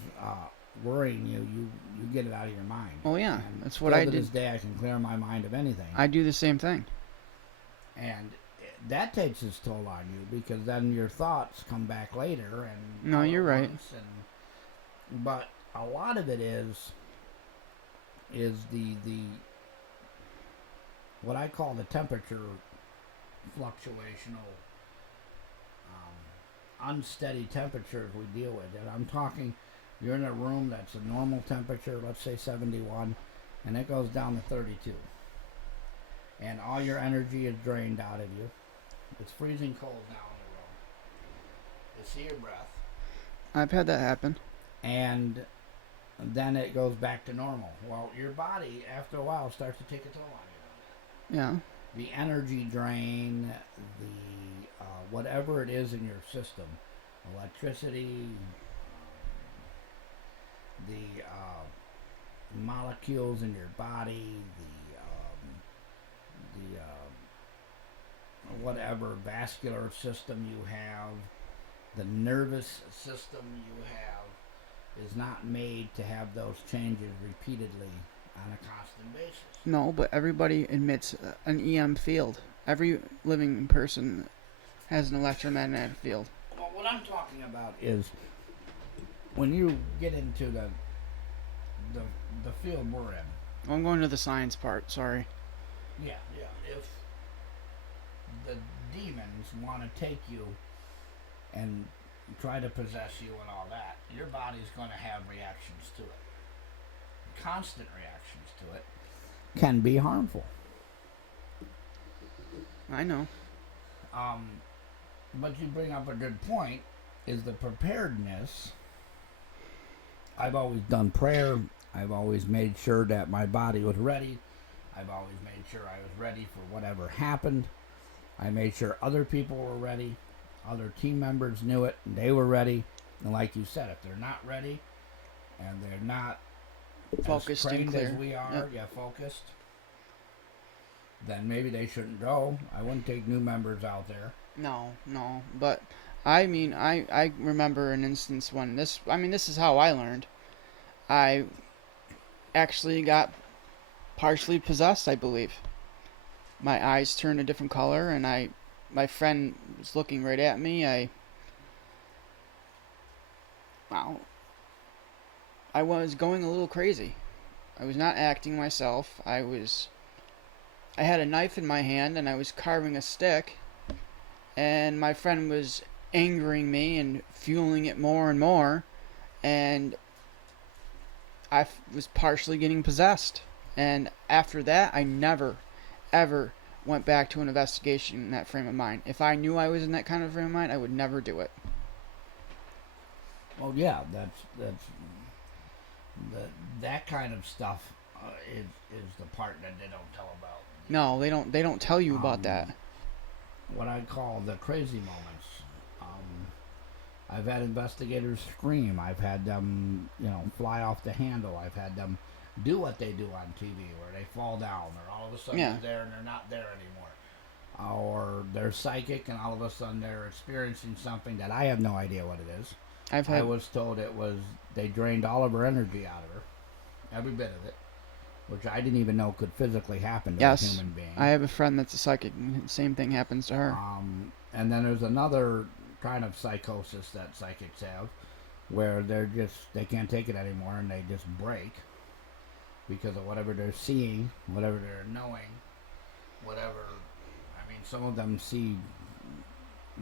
worrying you, you get it out of your mind. Oh yeah, and that's what I did. To this day, I can clear my mind of anything. I do the same thing. And that takes its toll on you, because then your thoughts come back later. And no, you're right. But a lot of it is the what I call the temperature fluctuational, unsteady temperatures we deal with. And I'm talking, you're in a room that's a normal temperature, let's say 71, and it goes down to 32. And all your energy is drained out of you. It's freezing cold now in the room. You see your breath. I've had that happen. And then it goes back to normal. Well, your body, after a while, starts to take a toll on you. Yeah. The energy drain, the whatever it is in your system, electricity, the molecules in your body, the whatever vascular system you have, the nervous system you have, is not made to have those changes repeatedly on a constant basis. No, but everybody admits an EM field. Every living person has an electromagnetic field. Well, what I'm talking about is when you get into the field we're in. I'm going to the science part, sorry. Yeah. If the demons want to take you and try to possess you and all that, your body's going to have reactions to it. Constant reactions to it can be harmful. I know. But you bring up a good point, is the preparedness. I've always done prayer. I've always made sure that my body was ready. I've always made sure I was ready for whatever happened. I made sure other people were ready. Other team members knew it, and they were ready. And like you said, if they're not ready, and they're not Focused as and trained clear. as we are, focused, then maybe they shouldn't go. I wouldn't take new members out there. No, but I mean, I remember an instance when this is how I learned. I actually got partially possessed, I believe. My eyes turned a different color, and my friend was looking right at me. I was going a little crazy. I was not acting myself. I had a knife in my hand, and I was carving a stick, and my friend was angering me and fueling it more and more, and I was partially getting possessed. And after that, I never, ever went back to an investigation in that frame of mind. If I knew I was in that kind of frame of mind, I would never do it. Well, yeah, that kind of stuff is the part that they don't tell about. No, they don't tell you about that. What I call the crazy moments. I've had investigators scream. I've had them, fly off the handle. I've had them do what they do on TV, where they fall down, or all of a sudden they're there and they're not there anymore. Or they're psychic, and all of a sudden they're experiencing something that I have no idea what it is. I was told it was they drained all of her energy out of her, every bit of it, which I didn't even know could physically happen to a human being. I have a friend that's a psychic, and the same thing happens to her. And then there's another kind of psychosis that psychics have, where they can't take it anymore, and they just break because of whatever they're seeing, whatever they're knowing, whatever. I mean, some of them see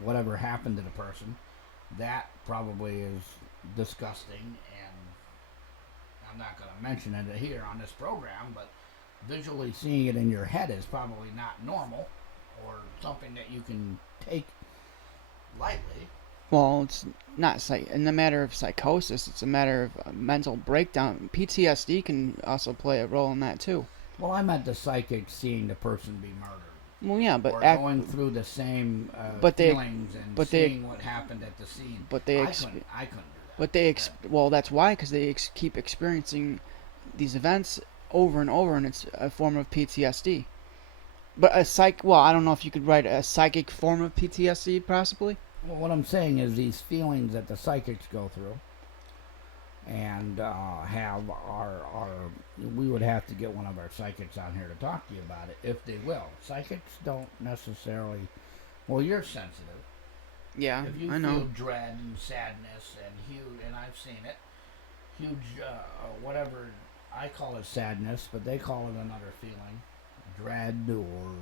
whatever happened to the person. That probably is disgusting, and I'm not going to mention it here on this program, but visually seeing it in your head is probably not normal or something that you can take lightly. Well, it's not in the matter of psychosis. It's a matter of mental breakdown. PTSD can also play a role in that too. Well, I meant the psychic seeing the person be murdered. Well, yeah, but or going through the same feelings and seeing what happened at the scene. But I couldn't do that. But well, that's why, because they keep experiencing these events over and over, and it's a form of PTSD. But I don't know if you could write a psychic form of PTSD, possibly. Well, what I'm saying is these feelings that the psychics go through and we would have to get one of our psychics on here to talk to you about it, if they will. Psychics don't necessarily, well, you're sensitive. Yeah, if you I know. feel dread and sadness and huge, and I've seen it, huge, whatever, I call it sadness, but they call it another feeling, dread, or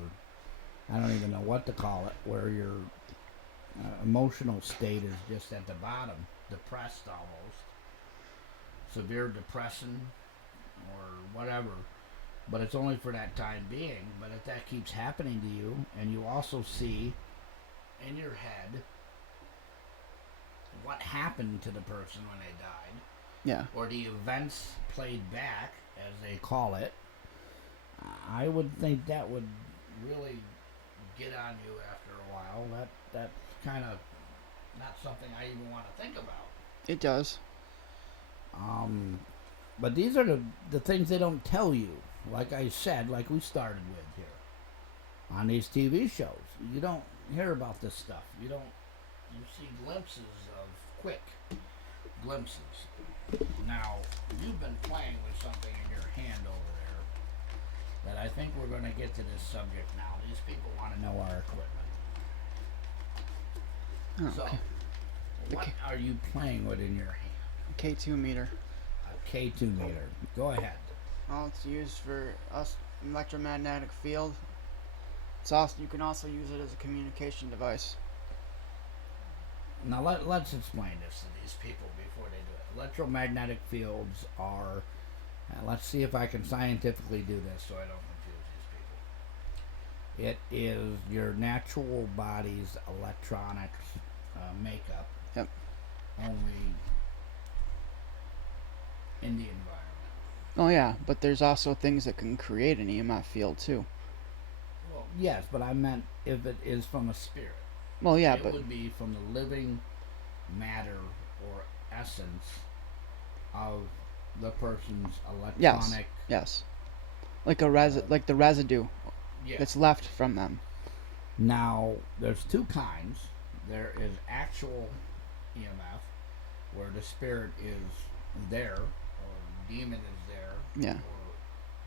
I don't even know what to call it, where your emotional state is just at the bottom, depressed almost. Severe depression or whatever, but it's only for that time being. But if that keeps happening to you, and you also see in your head what happened to the person when they died, or the events played back, as they call it, I would think that would really get on you after a while. That's kind of not something I even want to think about. It does. But these are the things they don't tell you. Like I said, like we started with here on these TV shows. You don't hear about this stuff. You see glimpses of quick glimpses. Now, you've been playing with something in your hand over there that I think we're going to get to this subject now. These people want to know our equipment. Oh, So, okay. what are you playing with in your hand? K2 meter. A K2 meter. Go ahead. Well, it's used for us electromagnetic field. It's also, you can also use it as a communication device. Now let's explain this to these people before they do it. Electromagnetic fields are, let's see if I can scientifically do this so I don't confuse these people. It is your natural body's electronics makeup. Yep. Only in the environment. Oh yeah, but there's also things that can create an EMF field too. Well, yes, but I meant if it is from a spirit. Well, yeah, it but would be from the living matter or essence of the person's electronic. yes, like like the residue Yeah. that's left from them. Now, there's two kinds. There is actual EMF, where the spirit is there, or demon is there, Yeah. or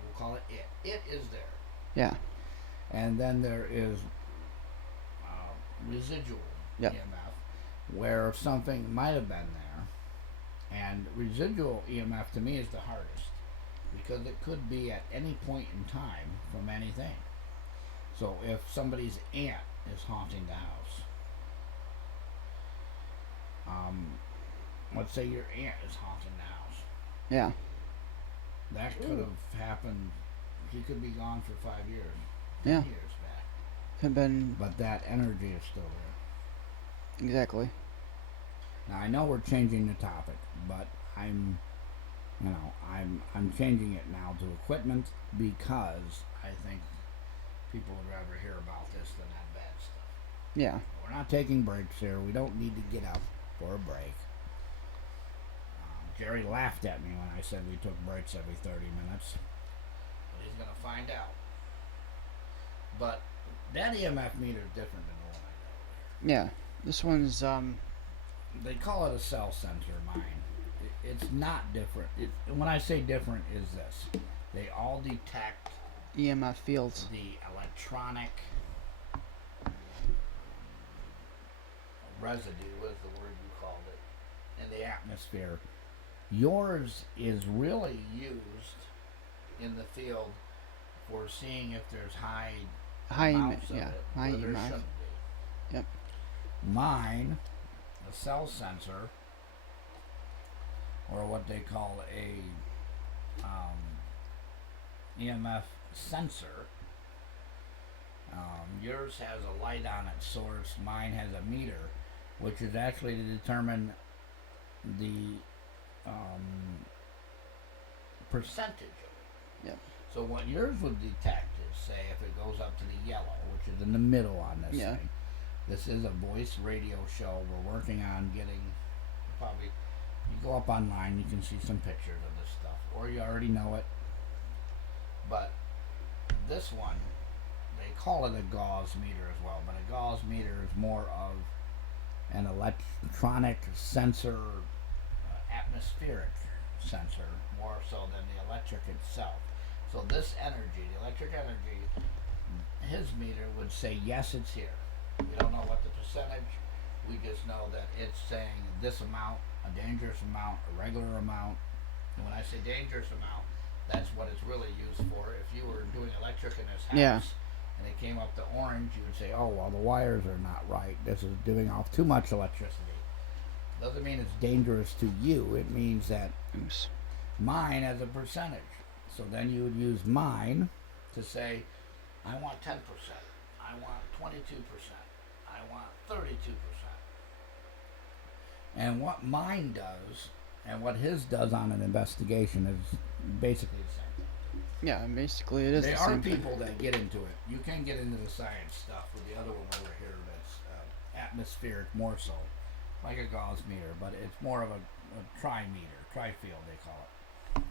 we'll call it it. It is there. Yeah. And then there is residual Yep. EMF, where something might have been there. And residual EMF to me is the hardest, because it could be at any point in time from anything. So if somebody's aunt is haunting the house, let's say your aunt is haunting the house, Yeah. that could have happened. She could be gone for 5 years, 10 Yeah. years back, Have been but that energy is still there. exactly. Now I know we're changing the topic, but I'm changing it now to equipment, because I think people would rather hear about this than that bad stuff. Yeah. We're not taking breaks here. We don't need to get up for a break. Jerry laughed at me when I said we took breaks every 30 minutes, but he's gonna find out. But that EMF meter is different than the one I got over here. Yeah. This one's They call it a cell sensor, mine. It's not different. When I say different, is this: they all detect EMF fields. the electronic residue, is the word you called it, in the atmosphere. Yours is really used in the field for seeing if there's high amounts of yeah, it, high where there EMF. shouldn't be. Yep. Mine, the cell sensor, or what they call a EMF sensor. Yours has a light on its source. Mine has a meter, which is actually to determine the percentage of it. Yep. So what yours would detect is, say, if it goes up to the yellow, which is in the middle on this Yeah. thing. This is a voice radio show. We're working on getting, probably, you go up online, you can see some pictures of this stuff, or you already know it. But this one, they call it a gauze meter as well, but a gauze meter is more of an electronic sensor, atmospheric sensor, more so than the electric itself. So this energy, the electric energy, his meter would say, yes, it's here. We don't know what the percentage, we just know that it's saying this amount, a dangerous amount, a regular amount. And when I say dangerous amount, that's what it's really used for. If you were doing electric in this house, Yeah. and it came up to orange, you would say, oh, well, the wires are not right. This is giving off too much electricity. Doesn't mean it's dangerous to you. It means that Oops. mine has a percentage. So then you would use mine to say, I want 10%. I want 22%. I want 32%. And what mine does and what his does on an investigation is basically the same thing. Yeah, basically it is There the are same thing. people that get into it. You can get into the science stuff with the other one over here that's atmospheric more so, like a Gauss meter, but it's more of a trimeter, trifield they call it.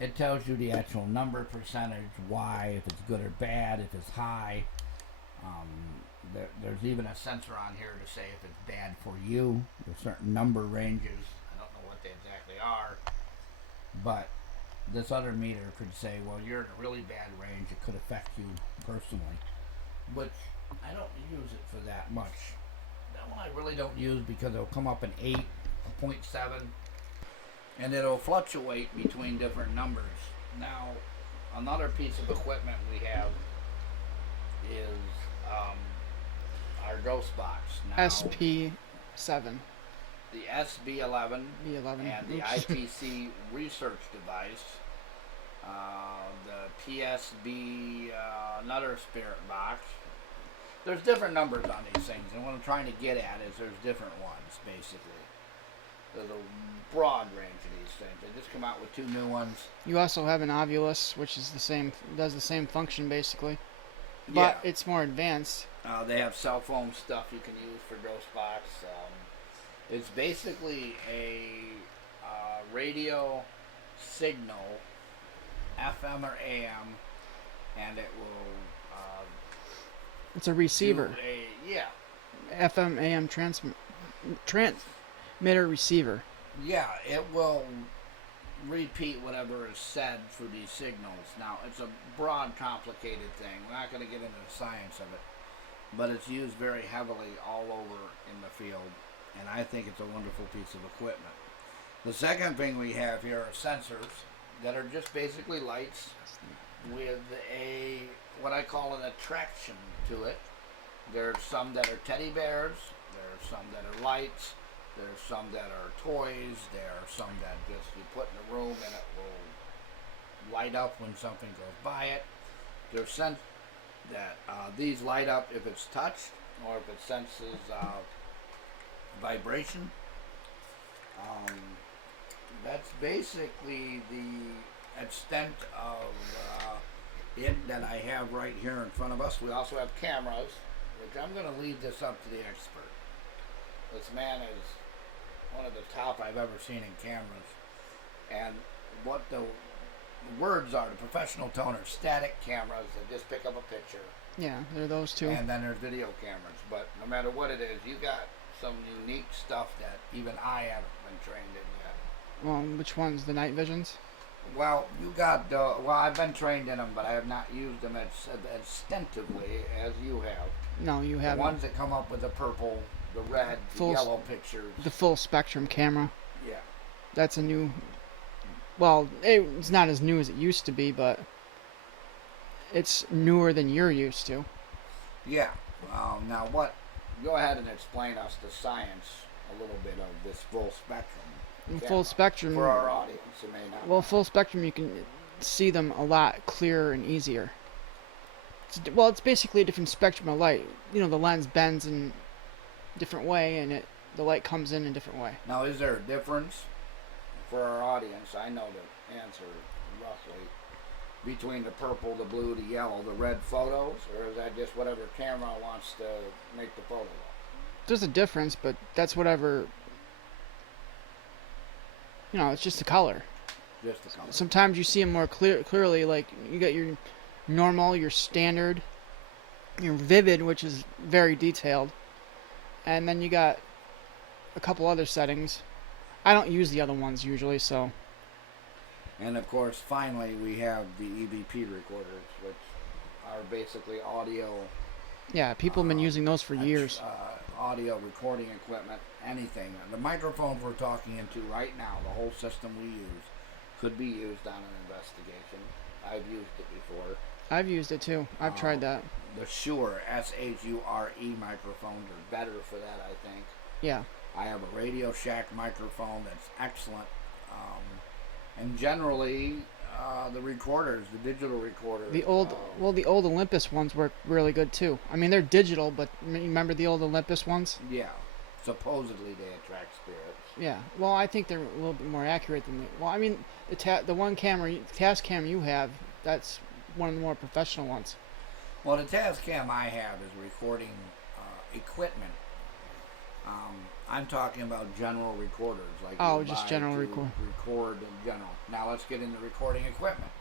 It tells you the actual number, percentage, why, if it's good or bad, if it's high. There's even a sensor on here to say if it's bad for you. There's certain number ranges. I don't know what they exactly are, but this other meter could say, well, you're in a really bad range. It could affect you personally, which I don't use it for that much. That one I really don't use because it'll come up an 8, a 0.7, and it'll fluctuate between different numbers. Now, another piece of equipment we have is our ghost box. Now, SP7. the SB11 B11. and the IPC research device, the PSB, another spirit box. There's different numbers on these things, and what I'm trying to get at is there's different ones, basically. There's a broad range of these things. They just come out with 2 new ones. You also have an Ovulus, which is does the same function basically, but Yeah. it's more advanced. They have cell phone stuff you can use for Ghostbox. It's basically a radio signal, FM or AM, and it will It's a receiver. FM AM transmitter receiver. Yeah, it will repeat whatever is said through these signals. Now, it's a broad, complicated thing. We're not going to get into the science of it, but it's used very heavily all over in the field, and I think it's a wonderful piece of equipment. The second thing we have here are sensors that are just basically lights with what I call an attraction to it. There's some that are teddy bears, there's some that are lights, there's some that are toys, there are some that just you put in a room and it will light up when something goes by it. There's these light up if it's touched or if it senses vibration. That's basically the extent of it that I have right here in front of us. We also have cameras, which I'm going to leave this up to the expert. This man is one of the top I've ever seen in cameras. And what the words are, the professional toner, static cameras that just pick up a picture. Yeah, there are those two. And then there's video cameras. But no matter what it is, you got some unique stuff that even I haven't been trained in yet. Well, which ones? The night visions? Well, you got, well, I've been trained in them, but I have not used them as extensively as you have. No, you The haven't. ones that come up with the purple, the red, the yellow pictures. The full spectrum camera. Yeah. That's a new. Well, it's not as new as it used to be, but it's newer than you're used to. Yeah. Now, go ahead and explain us the science a little bit of this full spectrum. In camera full spectrum. For our audience, it may not. Well, full spectrum, you can see them a lot clearer and easier. It's basically a different spectrum of light. You know, the lens bends in a different way, and the light comes in a different way. Now, is there a difference for our audience? I know the answer roughly between the purple, the blue, the yellow, the red photos, or is that just whatever camera wants to make the photo of? There's a difference, but that's whatever. You know, it's just the color. Just the color. Sometimes you see them more clearly, like you got your normal, your standard, your vivid, which is very detailed, and then you got a couple other settings. I don't use the other ones usually, so. And of course, finally, we have the EVP recorders, which are basically audio. Yeah, people have been using those for years. Audio recording equipment, anything. The microphones we're talking into right now, the whole system we use, could be used on an investigation. I've used it before. I've used it too. I've tried that. The Shure, S-H-U-R-E microphones are better for that, I think. Yeah. I have a Radio Shack microphone that's excellent. And generally, the recorders, the digital recorders. The old Olympus ones work really good too. I mean, they're digital, but remember the old Olympus ones? Yeah. Supposedly they attract spirits. Yeah. Well, I think they're a little bit more accurate than well, I mean, the one camera, task camera you have, that's one of the more professional ones. Well, the Tascam I have is recording equipment I'm talking about general recorders, like Oh, you just buy general to record. record in general. Now let's get into recording equipment.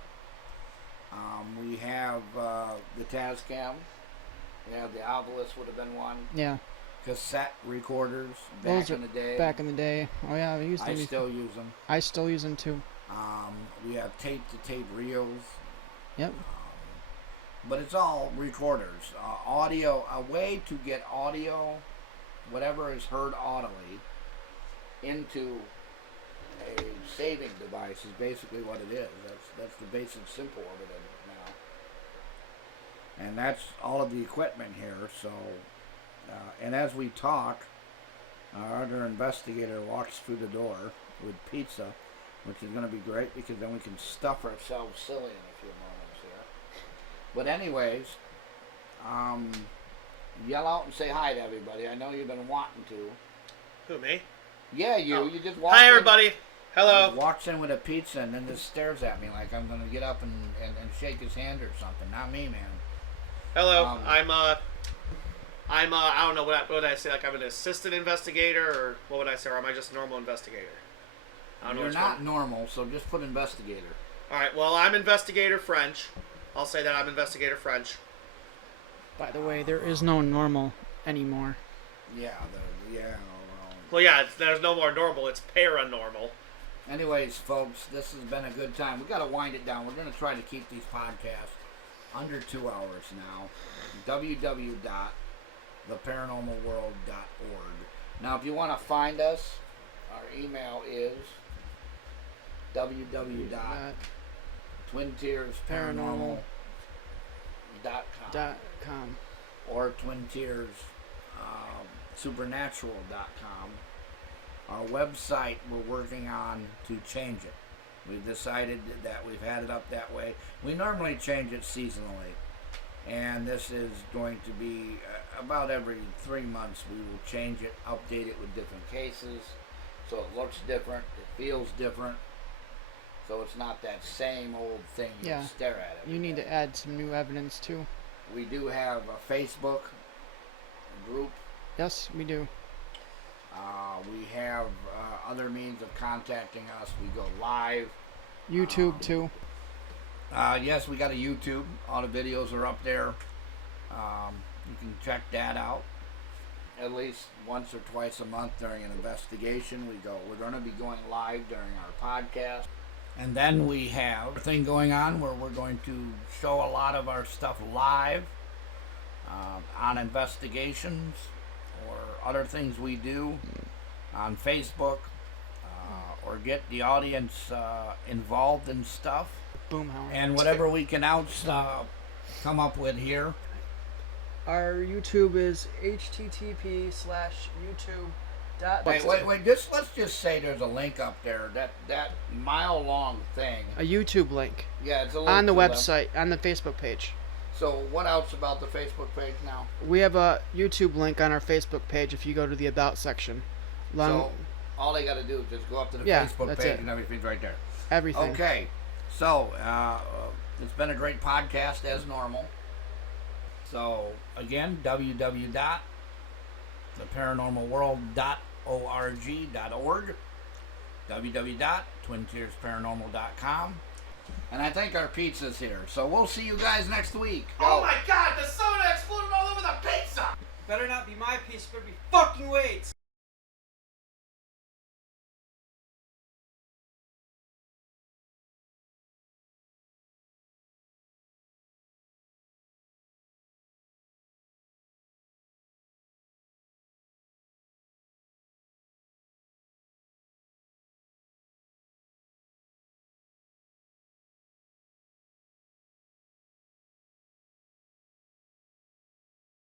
We have the Tascam. We have the Obelisk, would have been one. Yeah. Cassette recorders Those back in the day. Back in the day. Oh yeah, I used them. I still use them. I still use them too. We have tape-to-tape reels. Yep. But it's all recorders. Audio, a way to get audio, whatever is heard audibly, into a saving device is basically what it is. That's the basic simple of it now. And that's all of the equipment here. So, and as we talk, our other investigator walks through the door with pizza, which is going to be great because then we can stuff ourselves silly in a few moments here. But anyways, yell out and say hi to everybody. I know you've been wanting to. Who, me? Yeah, you. Oh. You just walked Hi, in. everybody. Hello. He walks in with a pizza and then just stares at me like I'm going to get up and shake his hand or something. Not me, man. Hello. I don't know what would I say. Like I'm an assistant investigator, or what would I say? Or am I just a normal investigator? I don't know. You're not normal, so just put investigator. All right. Well, I'm investigator French. I'll say that I'm investigator French. By the way, there is no normal anymore. Yeah, Well, yeah. There's no more normal. It's paranormal. Anyways, folks, this has been a good time. We've got to wind it down. We're going to try to keep these podcasts under 2 hours now. www.theparanormalworld.org. Now, if you want to find us, our email is www.twintiersparanormal.com or twintiersupernatural.com. Our website, we're working on to change it. We've decided that we've had it up that way. We normally change it seasonally, and this is going to be about every 3 months. We will change it, update it with different cases, so it looks different, it feels different, so it's not that same old thing you stare at it. You need to add some new evidence too. We do have a Facebook group. Yes, we do. We have other means of contacting us. We go live. YouTube too. Yes, we got a YouTube. All the videos are up there. You can check that out. At least once or twice a month during an investigation, we're going to be going live during our podcast. And then we have a thing going on where we're going to show a lot of our stuff live on investigations or other things we do on Facebook, or get the audience involved in stuff. Boomhauer. And whatever we can come up with here. Our YouTube is http://youtube. Wait. Let's just say there's a link up there. That mile-long thing. A YouTube link. Yeah, it's a link on the to website, on the Facebook page. So what else about the Facebook page now? We have a YouTube link on our Facebook page if you go to the About section. So all they got to do is just go up to the Facebook page and everything's right there. Everything. Okay. So it's been a great podcast as normal. So again, www.theparanormalworld.org, www.twintiersparanormal.com. And I think our pizza's here. So we'll see you guys next week. Oh my God! The soda exploded all over the pizza. Better not be my piece, better be fucking Wade's.